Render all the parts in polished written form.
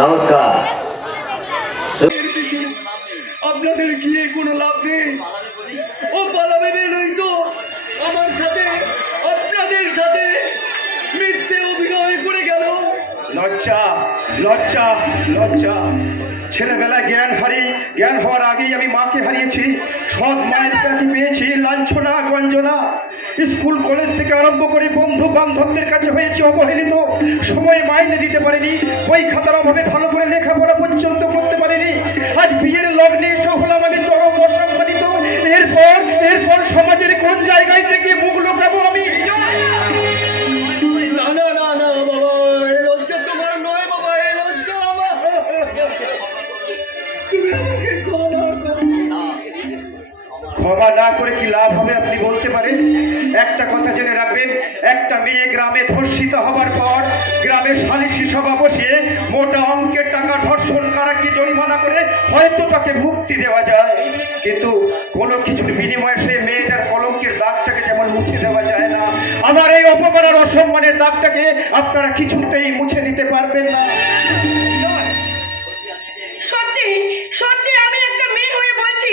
নমস্কার। আপনাদের গিয়ে কোনো লাভ নেই, ও পালাবে নয়তো আমার সাথে আপনাদের সাথে মিথ্যে অভিনয় করে গেল। লজ্জা লজ্জা লজ্জা। ছেলেবেলায় জ্ঞান হওয়ার আগেই আমি মাকে হারিয়েছি, সৎ মায়ের কাছে পেয়েছি লাঞ্ছনা গঞ্জনা। স্কুল কলেজ থেকে আরম্ভ করে বন্ধু বান্ধবদের কাছে হয়েছে অবহেলিত, সময় মাইনে দিতে পারিনি, বই খাতার অভাবে ভালো করে লেখাপড়া পর্যন্ত করতে পারিনি। আজ বিয়ের লগ্নে এসে হলাম আমি চরম অসম্মানিত। এরপর সমাজের কোন জায়গায় থেকে মুখ লুকাবো আমি? না না না না বাবা, এই লজ্জা তোমার নয় বাবা, এই লজ্জা আমার। তুমি আমাকে ক্ষমা না করে কি লাভ হবে আপনি বলতে পারেন? একটা কথা জেনে রাখবেন, একটা মেয়ে গ্রামে ধর্ষিত হবার পর গ্রামে সালিশি সভা বসিয়ে মোটা অঙ্কের টাকা ধর্ষণ কারাকে জরিমানা করে হয়তো তাকে মুক্তি দেওয়া যায়, কিন্তু কোনো কিছুর বিনিময়ে সেই মেয়েটার কলঙ্কের দাগটাকে যেমন মুছে দেওয়া যায় না, আমার এই অপমান আর অসম্মানের দাগটাকে আপনারা কিছুতেই মুছে দিতে পারবেন না। সত্যি সত্যি আমি একটা মেয়ে হয়ে বলছি,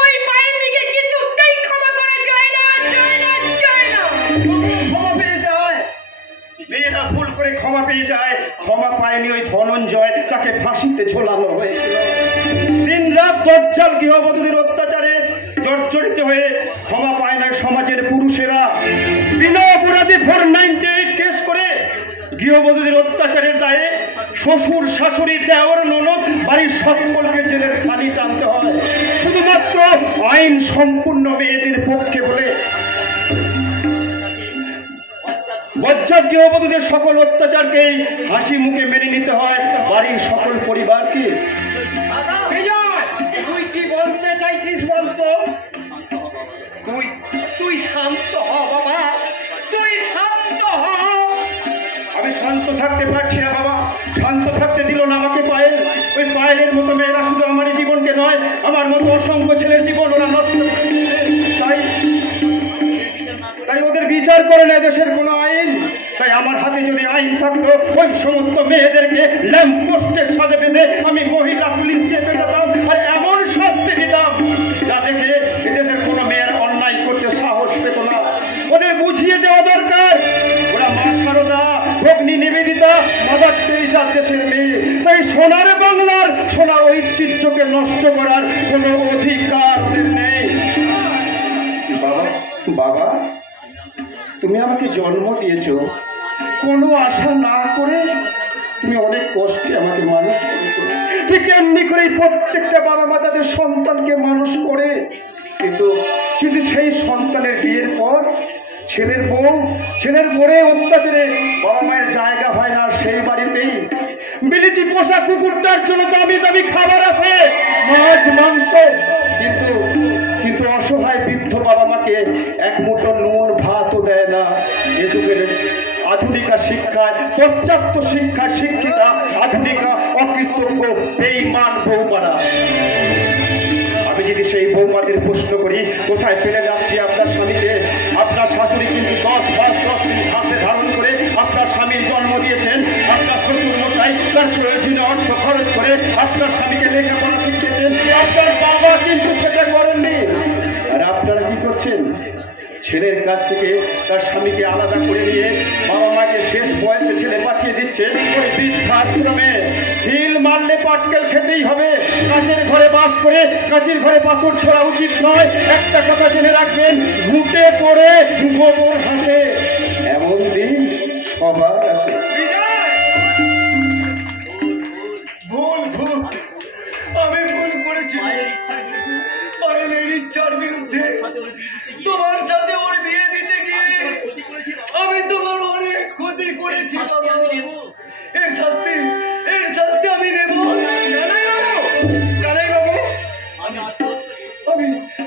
ওই পায়ের দিকে কিছুতেই ক্ষমা করা যায় না, যায় না, যায় না। ক্ষমা পেয়ে যায়, মেয়েরা ভুল করে ক্ষমা পেয়ে যায়। ক্ষমা পায়নি ওই ধনঞ্জয়, তাকে ফাঁসিতে ঝোলানো হয়েছিল। দিন রাত দজ্জাল গৃহবধূদের অত্যাচারে জর্জরিত হয়ে ক্ষমা পায় না সমাজের পুরুষেরা। বিনা অপরাধে 498 কেস করে গৃহবধূদের অত্যাচারের দায়ে শ্বশুর শাশুড়ি দেওর ননদ বাড়ির সকলকে জেলের খানি টানতে হয়, শুধুমাত্র আইন সম্পূর্ণ মেয়েদের পক্ষে বলে। বজ্জাত গৃহবধূদের সকল অত্যাচারকেই হাসি মুখে মেনে নিতে হয় বাড়ির সকল পরিবারকে। তুই কি বলতে চাইছিস বলতো? তুই শান্ত হ বাবা, তুই শান্ত হ। আমি শান্ত থাকতে পারছি না বাবা, শান্ত থাকতে দিল না আমাকে পায়েল। ওই পায়েলের মতো মেয়েরা শুধু আমার জীবনকে নয়, আমার মতো অসংখ্য ছেলের জীবন ওরা নষ্ট করে দিচ্ছে। তাই ওদের বিচার করে না দেশের কোনো আইন। তাই আমার হাতে যদি আইন থাকতো, ওই সমস্ত মেয়েদেরকে ল্যাম্প পোস্টের সাথে বেঁধে আমি মহিলা পুলিশ দিয়ে পেটাতাম আর এমন শাস্তি দিতাম যা দেখে এদেশের কোনো মেয়ের অন্যায় করতে সাহস পেত না। ওদের বুঝিয়ে দেওয়া দরকার ওরা মা শারদা, ভগ্নী নিবেদিতা, মাদার তেরেসা দেশের মেয়ে। তাই সোনার বাংলার সোনার ঐতিহ্যকে নষ্ট করার কোনো অধিকার ওদের নেই। বাবা বাবা, তুমি আমাকে জন্ম দিয়েছো, কোনো আশা না করে তুমি অনেক কষ্টে আমাকে মানুষ করেছো। ঠিক এমনি করে প্রত্যেকটা বাবা মা তাদের সন্তানকে মানুষ করে, কিন্তু সেই সন্তানের বিয়ের পর ছেলের বোরে অত্যাচারে বাবা মায়ের জায়গা হয় না সেই বাড়িতেই। বিলিতি পোষা কুকুরটার জন্য দামি দামি খাবার আছে, মাছ মাংস, কিন্তু অসহায় বৃদ্ধ বাবা মাকে এক মুঠো নুন ভাতও দেয় না। এ যুগের আধুনিকা শিক্ষায়, পশ্চাত্য শিক্ষায় শিক্ষিতা আধুনিকা অকৃতজ্ঞ বেঈমান বৌমারা। আমি যদি সেই বৌমাদের প্রশ্ন করি, কোথায় পেলেন আপনি আপনার স্বামীকে? আপনার শাশুড়ি কিন্তু 10 দিন হাতে ধারণ করে আপনার স্বামীর জন্ম দিয়েছেন। আপনার শ্বশুর মশাই তার প্রয়োজনীয় অর্থ খরচ করে আপনার স্বামীকে লেখাপড়া শিখিয়েছেন। আপনার বাবা কিন্তু সেটা করেননি। আর আপনারা কি করছেন? ছেলের কাছ থেকে তার স্বামীকে আলাদা করে নিয়ে বাবা মাকে শেষ বয়সে ঠেলে পাঠিয়ে দিচ্ছে ওই বৃদ্ধাশ্রমে। হিল মারলে পাটকেল খেতেই হবে। কাচের ঘরে বাস করে কাচের ঘরে পাথর ছোড়া উচিত নয়। একটা কথা জেনে রাখবেন, ঘুটে পড়ে গোবর হাসে, এমন দিন সবার আসে। ভুল আমি ভুল করেছি। পায়েলের ইচ্ছার বিরুদ্ধে তোমার সাথে ওর বিয়ে দিতে গিয়ে আমি তোমার অনেক ক্ষতি করেছি। এর শাস্তি আমি নেব।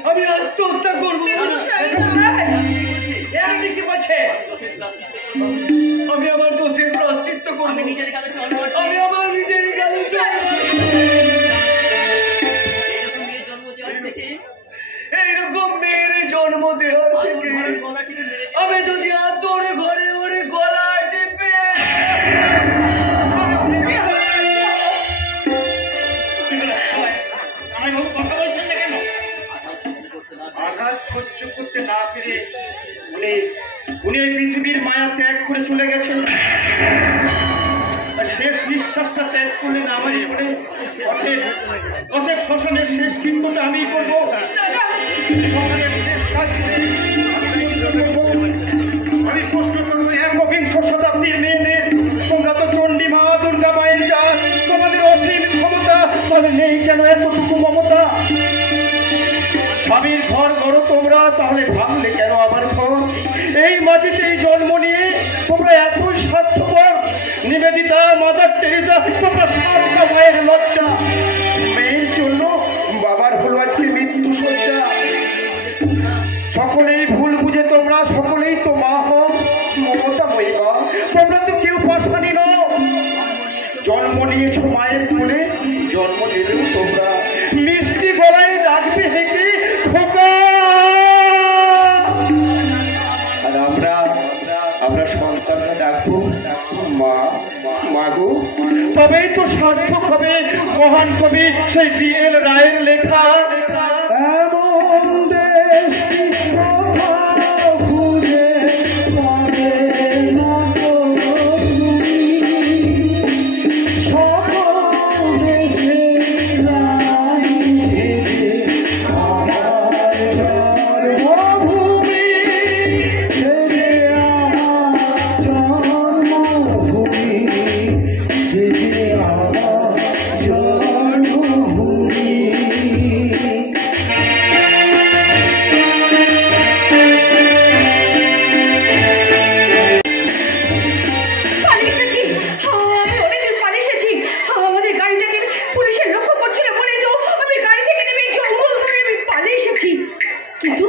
আমি আত্মহত্যা করবো। আমি আমার দোষের প্রায়শ্চিত্ত করবো। আমি আমার নিজের গালে এইরকম মেয়ের জন্ম দেওয়ার থেকে আমি যদি আদর ঘরে ওরে গলা টিপে পৃথিবীর মায়া ত্যাগ করে চলে গেছেন। আর শেষ নিঃশ্বাসটা ত্যাগ করলেন আমার করে। অতএব শ্মশানের শেষ কীর্তনটা আমি করবো। শ্মশানের শেষ কাজ করে আমি প্রশ্ন করবো একবিংশ শতাব্দীর মেয়েদের, তোমরা তো চণ্ডী মা দুর্গা মায়ের যা, তোমাদের অসীম ক্ষমতা, তবে নেই কেন এতটুকু মমতা? স্বামীর ঘর গড়ো তোমরা, তাহলে ভাঙলে কেন আমার ঘর? এই মাটিতেই জন্ম নিয়ে তোমরা এতই স্বার্থপর। নিবেদিতা, মাদার টেরেসা, তোমরা সারদা মায়ের লজ্জা। মেয়ের জন্য বাবার হলো আজকে মৃত্যু শয্যা। সকলেই ভুল বুঝে তোমরা, সকলেই তো মা হও মমতাময়ী মা। তোমরা তো কেউ পাশানি নও। জন্ম নিয়েছ মায়ের কোলে, জন্ম নেবেও তোমরা। মিষ্টি গলায় ডাকবে হেঁকে খোকা। আর আমরা সন্তানরা ডাকবো মা, মাগো। তবেই তো সার্থক হবে মহান কবি সেই D.L. রায়ের লেখা। এমন দেশ কোথাও খুঁজে পাবে না তো তুমি, সকল দেশের রানী সেজে আমার জন্মভূমি, সেজে আমার জন্মভূমি, সেজে আমার জন্মভূমি। পালিয়ে এসেছি, আমি অনেকদিন পালিয়ে এসেছি। আমাদের গাড়িটাকে পুলিশের লক্ষ্য করছিল বলে তো আমি গাড়ি থেকে নেমে জঙ্গল ধরে আমি পালিয়ে এসেছি। কিন্তু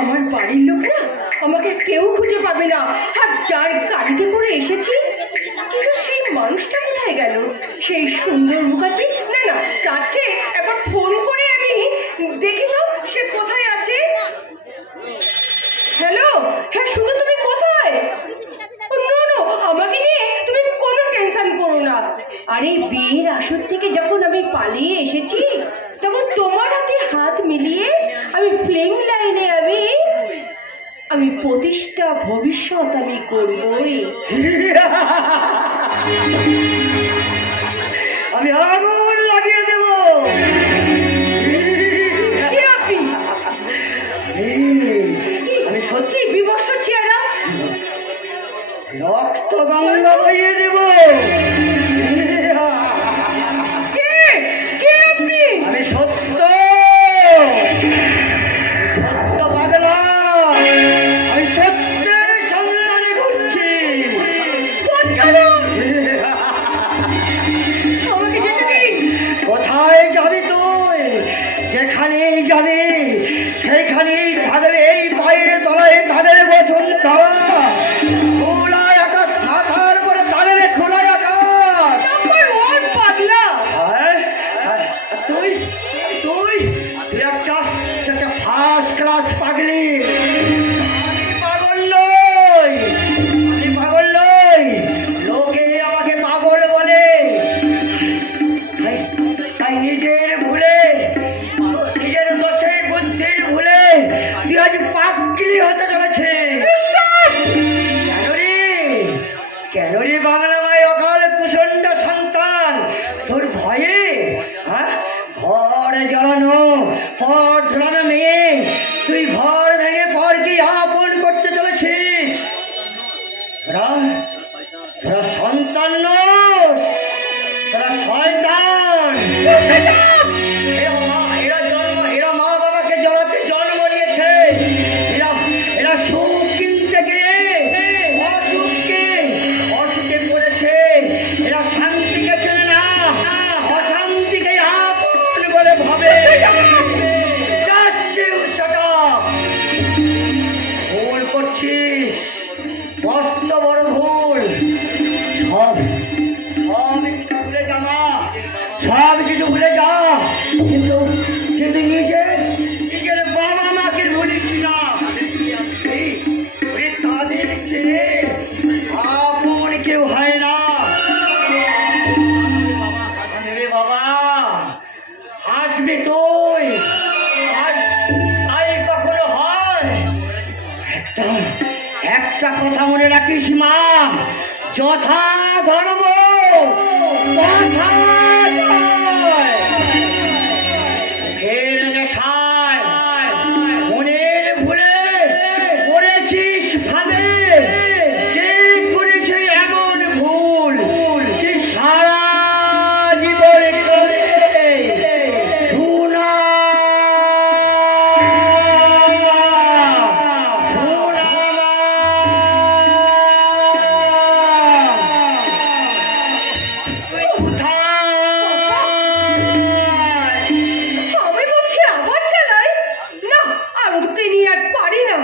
আমার বাড়ির লোকরা আমাকে কেউ খুঁজে পাবে না। আর যার গাড়িতে করে এসেছি, কিন্তু সেই মানুষটা কোথায় গেল? সেই সুন্দর মুখার্জি? না না, তার চেয়ে একবার ফোন করে আমি দেখি তো সে কোথায় আছে। হ্যালো, হ্যাঁ সুন্দর, তুমি কোথায়? নো নো, আমাকে নিয়ে তুমি কোনো টেনশন করো না। আরে বিয়ের আসর থেকে যখন আমি পালিয়ে এসেছি, তখন তোমার হাতে হাত মিলিয়ে আমি ফিল্ম লাইনে আমি প্রতিষ্ঠা ভবিষ্যৎ আমি করবই। আমি আগুন লাগিয়ে দেব। কি আপনি? আমি সত্যি বিভৎস চেহারা। রক্ত গঙ্গা বইয়ে দেব। কে কে আপনি? আমি সত্য সত্য পাগলা, আমি সত্যের সন্ধানে ঘুরছি। আমাকে যেতে দিন। কোথায় যাবি তুই? যেখানেই যাবি সেখানেই থাকবে এই পায়ের তলায় তাদের বসুন্ধরা। খোলায় আকাশ, মাথার উপরে তাদের খোলায় আকাশ। নাম্বার ওয়ান পাগলা। তুই তুই তুই একটা ফার্স্ট ক্লাস পাগলি। আমি পাগল নই, আমি পাগল নই। লোকে আমাকে পাগল বলে। তাই নিজের ভুলে, নিজের দোষের বুদ্ধির ভুলে তুই আজ পাগলি হতে চলেছে। একটা কথা মনে রাখিস মা, যথা ধর্ম তথা জয়। ফের নেশায় মনের ভুলে পড়েছিস ফাঁদে, কে করেছে এমন ভুল যে সারা জীবন করে শোনা আমি বলছি আবার চালাই না, আর ওকে নিয়ে আর পারি না।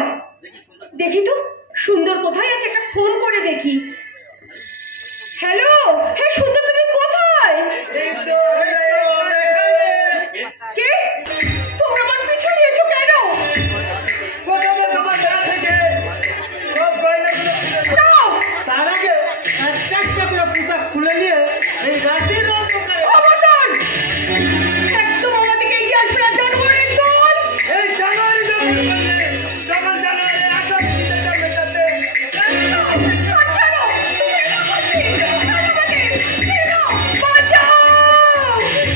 দেখি তো সুন্দর কোথায় আছে, একটা ফোন করে দেখি। হ্যালো, হ্যাঁ সুন্দর, তুমি কোথায়? কে? তোমরা আমার পিছু নিয়েছো কেন? না, খবরদার! একদম আমার দিকে এগিয়ে আসবে না, জানোয়ারের দল! ছাড়ো! ছাড়ো আমাকে! ছেড়ো! বাঁচাও!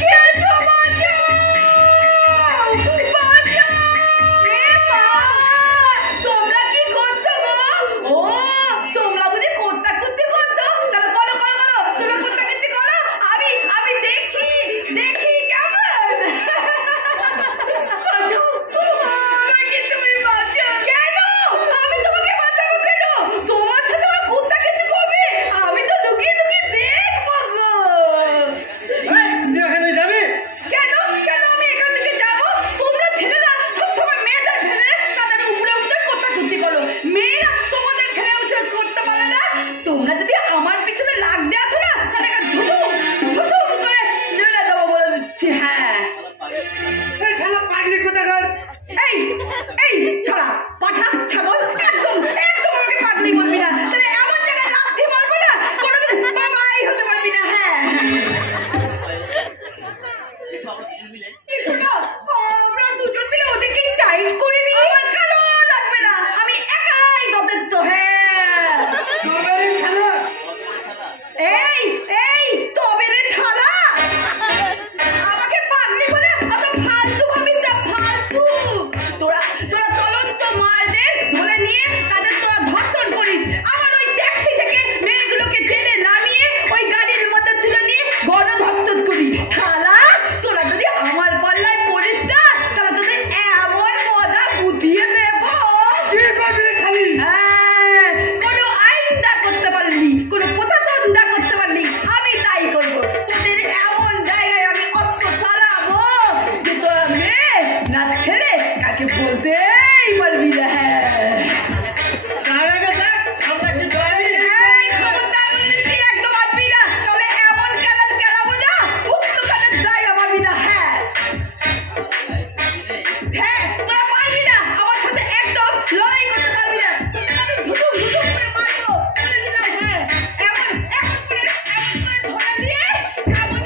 কে আছো? বাঁচাও! বাঁচাও! এ মা! তোমরা কি করতো গো? ও, তোমরা বুঝি কোত্তাকুত্তি করতো? তাহলে করো, করো, করো! তোমরা কোত্তাকুত্তি করো! আমি দেখি কেমন! বাঁচাও! আমাকে তুমি বাঁচাও! কেন? আমি তোমাকে বাঁচাবো কেন? তোমার সাথে আমার কোত্তাকুত্তি করবে? আমি তো লুকিয়ে লুকিয়ে দেখবো গো! কেন আমি এখান থেকে যাবো? তোমরা ছেলেরা সবসময় মেয়েদের ফেলে তাদের উপরে উঠে কোত্তাকুত্তি করো। মেয়েরা তোমাদের ফেলে উঠে করতে পারে না। তোমরা যদি আমার পিছনে লাগ দেওয়া না, তাহলে ধুতুম ধুতুম করে লেড়ে দেবো বলে দিচ্ছি। হ্যাঁ, এই ছাড়া পাঠা ছাগল, একদম আমাকে পাগলি বলবি না। তাহলে এমন জায়গায় লাথি মারবো না, কোনোদিন বাবাই হতে পারবি না। হ্যাঁ, এই শোনো, আমরা দুজন মিলে ওদেরকে টাইট করে দিই। আমার কালো লাগবে না, আমি একাই যথেষ্ট। হ্যাঁ, এই তবে রে থালা, আমাকে পাগলি বলে অত ফালতু ভাবিস না, ফালতু। তোরা তলন্ত মায়েদের ধরে নিয়ে তাদের তোরা ধর্ষণ করিস। আমার ওই ট্যাক্সি থেকে মেয়েগুলোকে টেনে নামিয়ে ওই গাড়ির মধ্যে তুলে নিয়ে গণধর্ষণ করি। থালা, তোরা যদি আমার পাল্লায় পড়িস না, তাহলে তোদের এমন মজা বুঝিয়ে দেব। হ্যাঁ, কোনো আইনটা করতে পারলি, কোনো প্রশাসনটা করতে পারলি, আমি তাই করবো। তোদের এমন জায়গায় আমি অস্ত্র চালাবো যে তোরা মেয়ে না ছেলে কাকে বলতেই পারবি না। হ্যাঁ, এই খবরদার বলেছি, একদম আসবি না, তাহলে এমন খেলাবো না, উক্ত কালের জায়গা পাবি না। হ্যাঁ, তোরা পারবি না আমার সাথে, একদম লড়াই করতে পারবি না। তোদের আমি ধুতুম করে মারবো বলে দিলাম। হ্যাঁ, এমন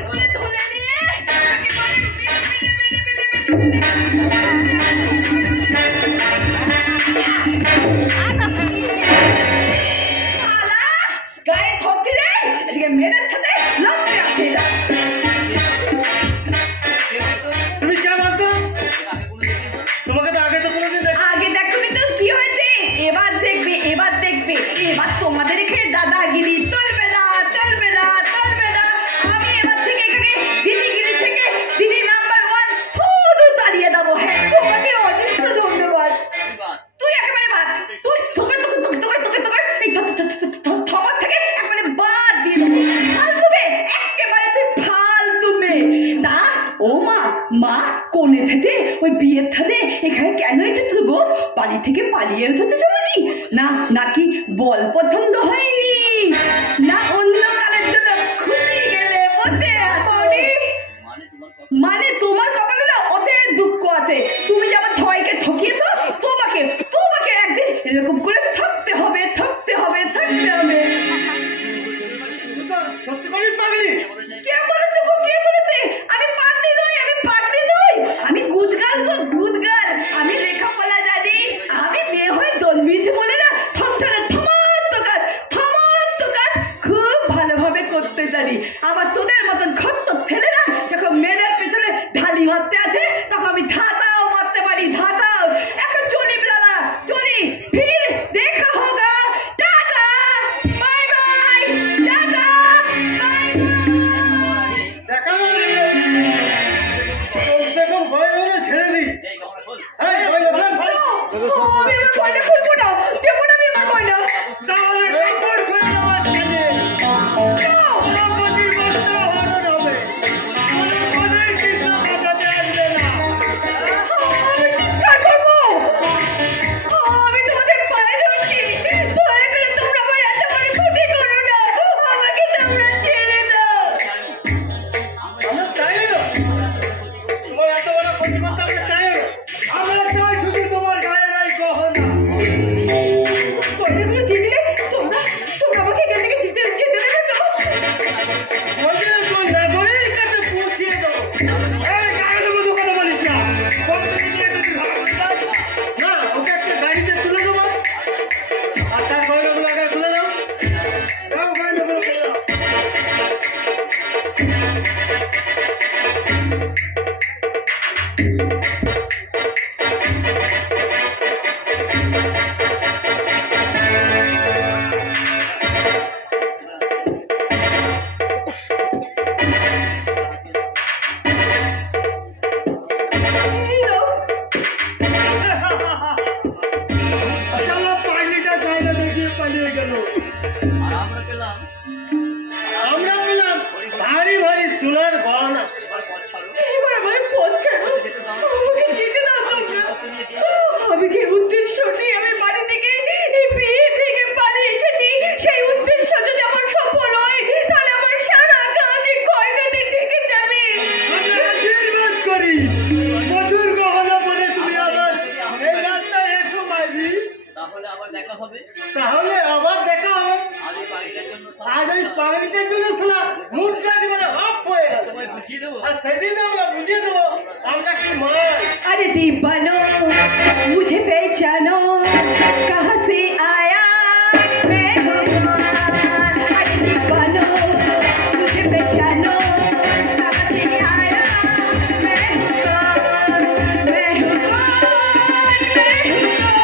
করে ধরে নিয়ে একেবারে গায়ে থপ দিলে এদিকে মেয়েদের সাথে লড়তে আসে না। আগে দেখোনি তো কি হয়েছে, এবার দেখবে। এবার তোমাদের এখানে দাদাগিরি চলবে না। আমি এবার থেকে এখানে দিদিগিরি থেকে দিদি নাম্বার 1 শুধু তাড়িয়ে দেবো। হ্যাঁ, তোমাকে অজস্র ধন্যবাদ। তুই একেবারে বাদ, তুই তোকে এই থমার থেকে একেবারে বাদ দিয়ে দেবো। ফালতু মেয়ে, একেবারে তুই ফালতু মেয়ে। না, ও মা কোনে থেকে ওই বিয়ের থানে এখানে কেন এসেছ গো? বাড়ি থেকে পালিয়ে এসেছো বুঝি? না, নাকি বল পছন্দ হয়নি? না অন্য কালের জন্য খুবই গেলে বলতে মানে তোমার কপালে না অতএব দুঃখ আছে। তুমি যেমন সবাইকে ঠকিয়েছো, তোমাকে একদিন এরকম করে থাকতে হবে। কে বলেছে গো? আমি পাগলি নই। আমি গুদগাল গো, গুদগাল। আমি লেখাপড়া জানি। আমি মেয়ে হয়ে দলবিতে বলে না সংসারে থমা চলো পাগলিটা কায়দা দেখিয়ে পালিয়ে গেল। আর আমরা পেলাম আমরা পেলাম ভারী ভারী সোনার গহনা। এবার আমায় পথ ছাড়ো, আমাকে যেতে দাও তোমরা। আমি যে উদ্দেশ্য নিয়ে আমি বাড়ি থেকে এই বিয়ে ভেঙে পালিয়ে এসেছি, সেই উদ্দেশ্য যদি আমার সফল হয়, তাহলে আমার সারা কাজে গয়নাতে ঢেকে যাবে। আমি আশীর্বাদ করি প্রচুর গহনা পরে তুমি আবার এই রাস্তায় এসো মাইরি। তাহলে আবার দেখা হবে। তাহলে আবার দেখা হবে। আজ এই পাখিটার জন্য আজ ওই পাগলিটার জন্য ছিলাম মুখটা জীবনে হাফ হয়ে গেল। তোমায় বুঝিয়ে দেবো। আর সেদিন আমরা বুঝিয়ে দেবো আমরা কি মান। अरे दीवानो मुझे पहचानो, कहाँ से आया मैं हूँ कौन? अरे दीवानो मुझे पहचानो, कहाँ से आया मैं हूँ कौन? मैं हूँ कौन? मैं हूँ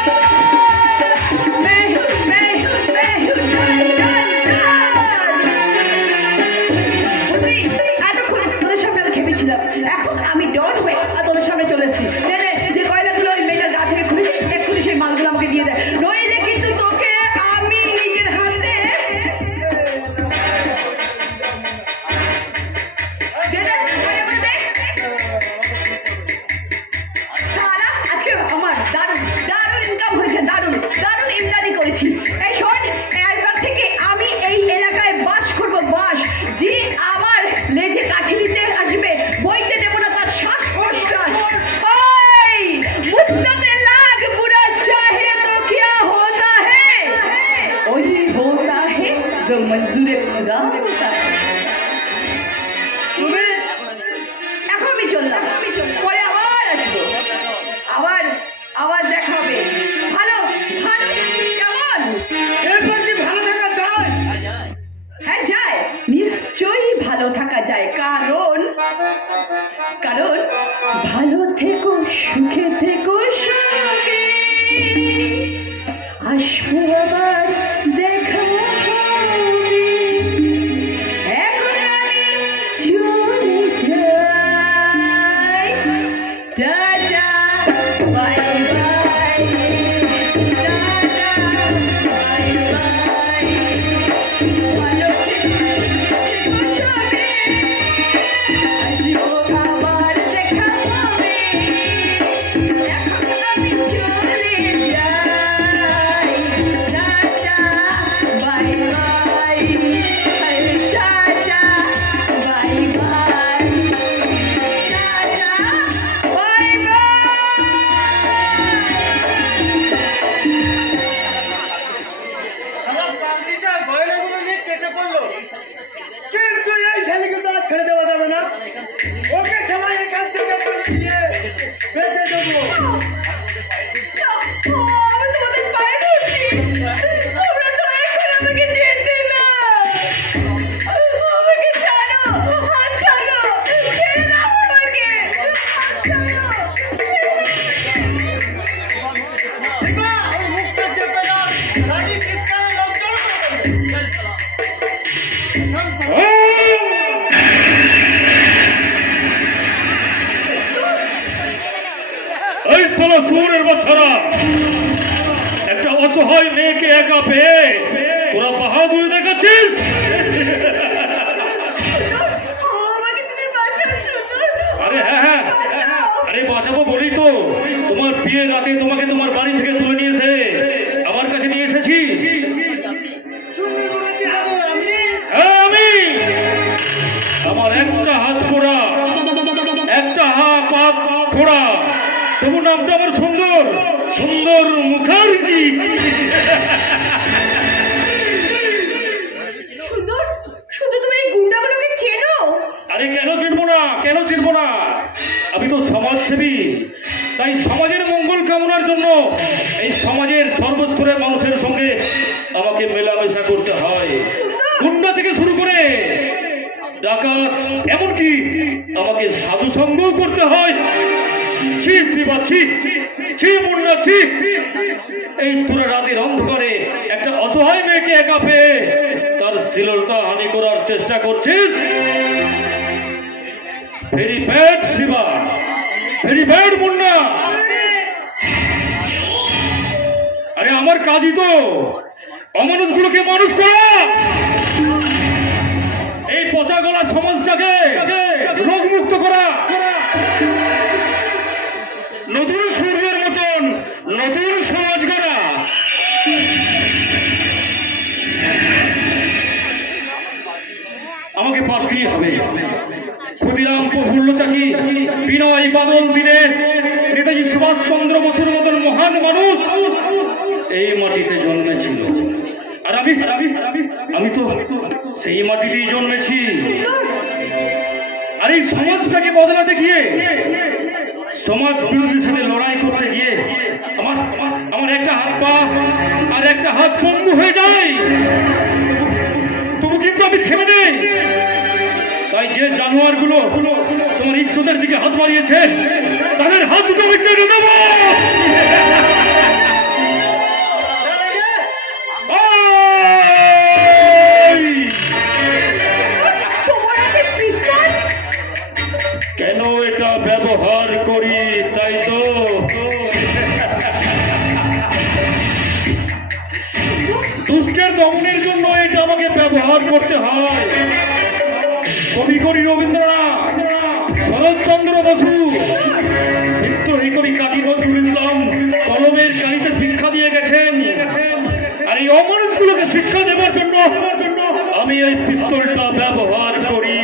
कौन? मैं हूँ এতক্ষণ তোদের সামনে আমি খেপেছিলাম, এখন আমি ডন হয়ে আর তোদের সামনে চলে এসেছি। যে কয়লাগুলো ওই মেয়েটার গা থেকে খুলেছিস, এক্ষুনি সেই মালগুলো আমাকে দিয়ে দেয়, নইলে কিন্তু তোকে আমি নিজের হাতে দে দে। আরে আমাকে দে। সারা আজকে আমার দারুণ দারুণ ইনকাম হয়েছে, দারুণ দারুণ ইনকামই করেছি। এই শোন, এবার থেকে আমি এই এলাকায় বাস করব, বাস। যে আমার লেজে কাঠি দিতে আসবে, বইতে দেবো না তার শ্বাস প্রশ্বাস। ওই মুদ্দাতে লাগ বুরা চাহে তো क्या होता है, वही होता है जो मंजूर खुदा होता है। তুমি এখন আমি চললাম, পরে আবার আসবো, আবার আবার দেখা হবে। ভালো ভালো কেমন? এরপর কি ভালো থাকা যায়? যায় হ্যাঁ যায়, নিশ্চয়ই ভালো থাকা যায়, কারণ কারণ ভালো থেকো, সুখে থেকো, সুখে আসবো আবার দেখা হবে। এখন আমি চলে যাই, tata bye bye, tata bye bye. ভালো থেকো, সুখে আসবো আবার দেখা হবে। এখন আমি চলে যাই, tata bye bye, tata bye bye, tata bye আমার পাগলিটা গয়নাগুলো নিয়ে কেটে পড়লো, কিন্তু এই শালিকে তো আর ছেড়ে দেওয়া যাবে না। ওকে সবাই এখান থেকে তুলে দিয়ে বেঁচে দেবো। আমি তোমাদের পায়ে ধরছি, তোমরা দয়া করে আমাকে যেতে দাও, আমাকে ছাড়ো, হাত ছাড়ো, ছেড়ে দাও আমাকে, হাত ছাড়ো, ছেড়ে দাও। সীমা, ওই মুখটা চেপে দাও, রানী চিৎকারে লোক জড়ো করে দেবে। এই চলো সুরের বাচ্চারা, একটা অসহায় মেয়েকে একা পেয়ে তোরা বাহাদুরি দেখাচ্ছিস। আমাকে তুমি বাঁচাও সুন্দর, আরে হ্যাঁ, আরে বাঁচাবো বলেই তো তোমার বিয়ের রাতে তোমাকে তোমার বাড়ি থেকে তুলে নিয়েছে আমার কাছে নিয়ে এসেছি। চুন্নি বুড়াটি হবে আমি। হ্যাঁ আমি, আমার একটা হাত পোড়া, একটা পা খোড়া, তবু নামটা আমার সুন্দর, সুন্দর মুখার্জি। সুন্দর সুন্দর, তুমি এই গুন্ডাগুলোকে চেনো? আরে কেন চিনবো না, কেন চিনবো না? আমি তো সমাজসেবী, তাই সমাজের মঙ্গল কামনার জন্য এই সমাজের সর্বস্তরের মানুষের সঙ্গে আমাকে মেলামেশা করতে হয়। গুন্ডা থেকে শুরু করে ডাকাত, এমনকি আমাকে সাধু সঙ্গও করতে হয়। ছি শিবা, ছি ছি মুন্না, ছি। এই তোরা রাতের অন্ধকারে একটা অসহায় মেয়েকে একা পেয়ে তার শ্লীলতা হানি করার চেষ্টা করছিস। Very bad Shiva, very bad Munna. আরে আমার কাজই তো অমানুষগুলোকে মানুষ করা, এই পচা গলা সমাজটাকে রোগমুক্ত করা, নতুন সূর্যের মতন নতুন সমাজ গড়া। আমাকে পারতেই হবে। ক্ষুদিরাম, প্রফুল্ল চাকি, বিনয়, বাদল, দীনেশ, নেতাজি সুভাষচন্দ্র বসুর মতন মহান মানুষ এই মাটিতে জন্মেছিল। আর আমি তো সেই মাটিতেই জন্মেছি। আর এই সমাজটাকে বদলাতে গিয়ে, সমাজ বিরোধীদের সাথে লড়াই করতে গিয়ে আমার একটা হাত পা আর একটা হাত পঙ্গু হয়ে যায়। তবু কিন্তু আমি থেমে নেই। তাই যে জানোয়ার গুলো তোমার ইজ্জতের দিকে হাত বাড়িয়েছে, তাদের হাত দুটো আমি কেটে দেবো। কেন এটা ব্যবহার করি, তাই তো? দুষ্টের দমনের জন্য এটা আমাকে ব্যবহার করতে হয়। কবিগুরু রবীন্দ্রনাথ, শরৎচন্দ্র বসু, বিদ্রোহী কবি কাজী নজরুল ইসলাম কলমের কাহিতে শিক্ষা দিয়ে গেছেন। আর এই অমানুষগুলোকে শিক্ষা দেওয়ার জন্য আমি এই পিস্তলটা ব্যবহার করি।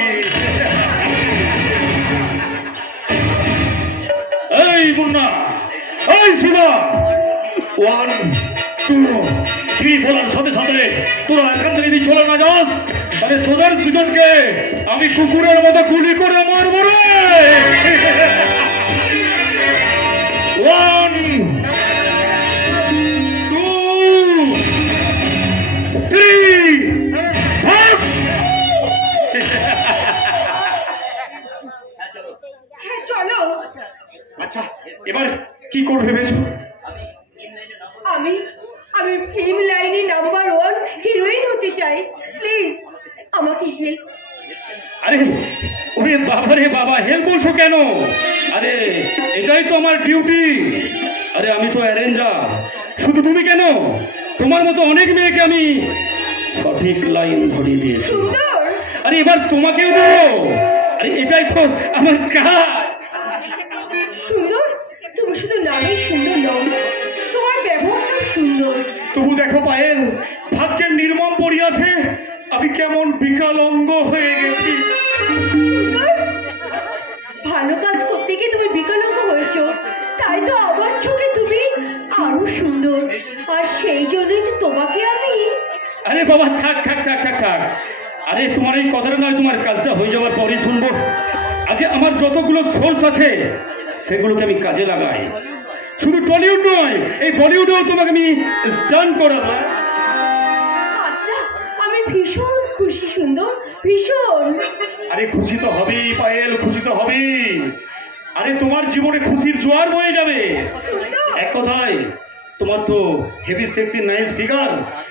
এই মুন্না, এই শিবা, 1 2 3 বলার সাথে সাথে তোরা এখান থেকে যদি চলে না যাস, তাহলে তোদের দুজনকে আমি কুকুরের মতো গুলি করে মারব রে। 1 2 3 হ্যাঁ, চলো। আচ্ছা, এবার কি করবে ভেবেছো? আমি ফিল্ম লাইনে নাম্বার 1 হিরোইন হতে চাই। প্লিজ আমাকে হেল্প। আরে ওরে বাবা রে বাবা, হেল্প বলছো কেন? আরে এটাই তো আমার ডিউটি। আরে আমি তো অ্যারেঞ্জার। শুধু তুমি কেন, তোমার মতো অনেক মেয়েকে আমি সঠিক লাইন ধরিয়ে দিয়েছি। সুন্দর। আরে এবার তোমাকেও দেবো। আরে এটাই তো আমার কাজ। সুন্দর, তুমি শুধু নামে সুন্দর নও, তোমার ব্যবহারটাও সুন্দর। তবু দেখো পায়েল, ভাগ্যের নির্মম পরিয়াছে আমি কেমন বিকলাঙ্গ হয়ে গেছি। সুন্দর, ভালো কাজ করতে গিয়ে তুমি বিকলাঙ্গ হয়েছো, তাই তো আমার চোখে তুমি আরো সুন্দর। আর সেই জন্যই তো তোমাকে আমি। আরে বাবা থাক থাক থাক থাক থাক। আরে তোমার এই কথাটা নয়, তোমার কাজটা হয়ে যাওয়ার পরেই শুনবো। আগে আমার যতগুলো সোর্স আছে সেগুলোকে আমি কাজে লাগাই। শুধু টলিউড নয়, এই বলিউডেও তোমাকে আমি স্টান্ট করাবো। আচ্ছা, আমি ভীষণ খুশি সুন্দর, ভীষণ। আরে খুশি তো হবেই পায়েল, খুশি তো হবেই। আরে তোমার জীবনে খুশির জোয়ার বয়ে যাবে। এক কথায় তোমার তো হেভি সেক্সি নাইস ফিগার,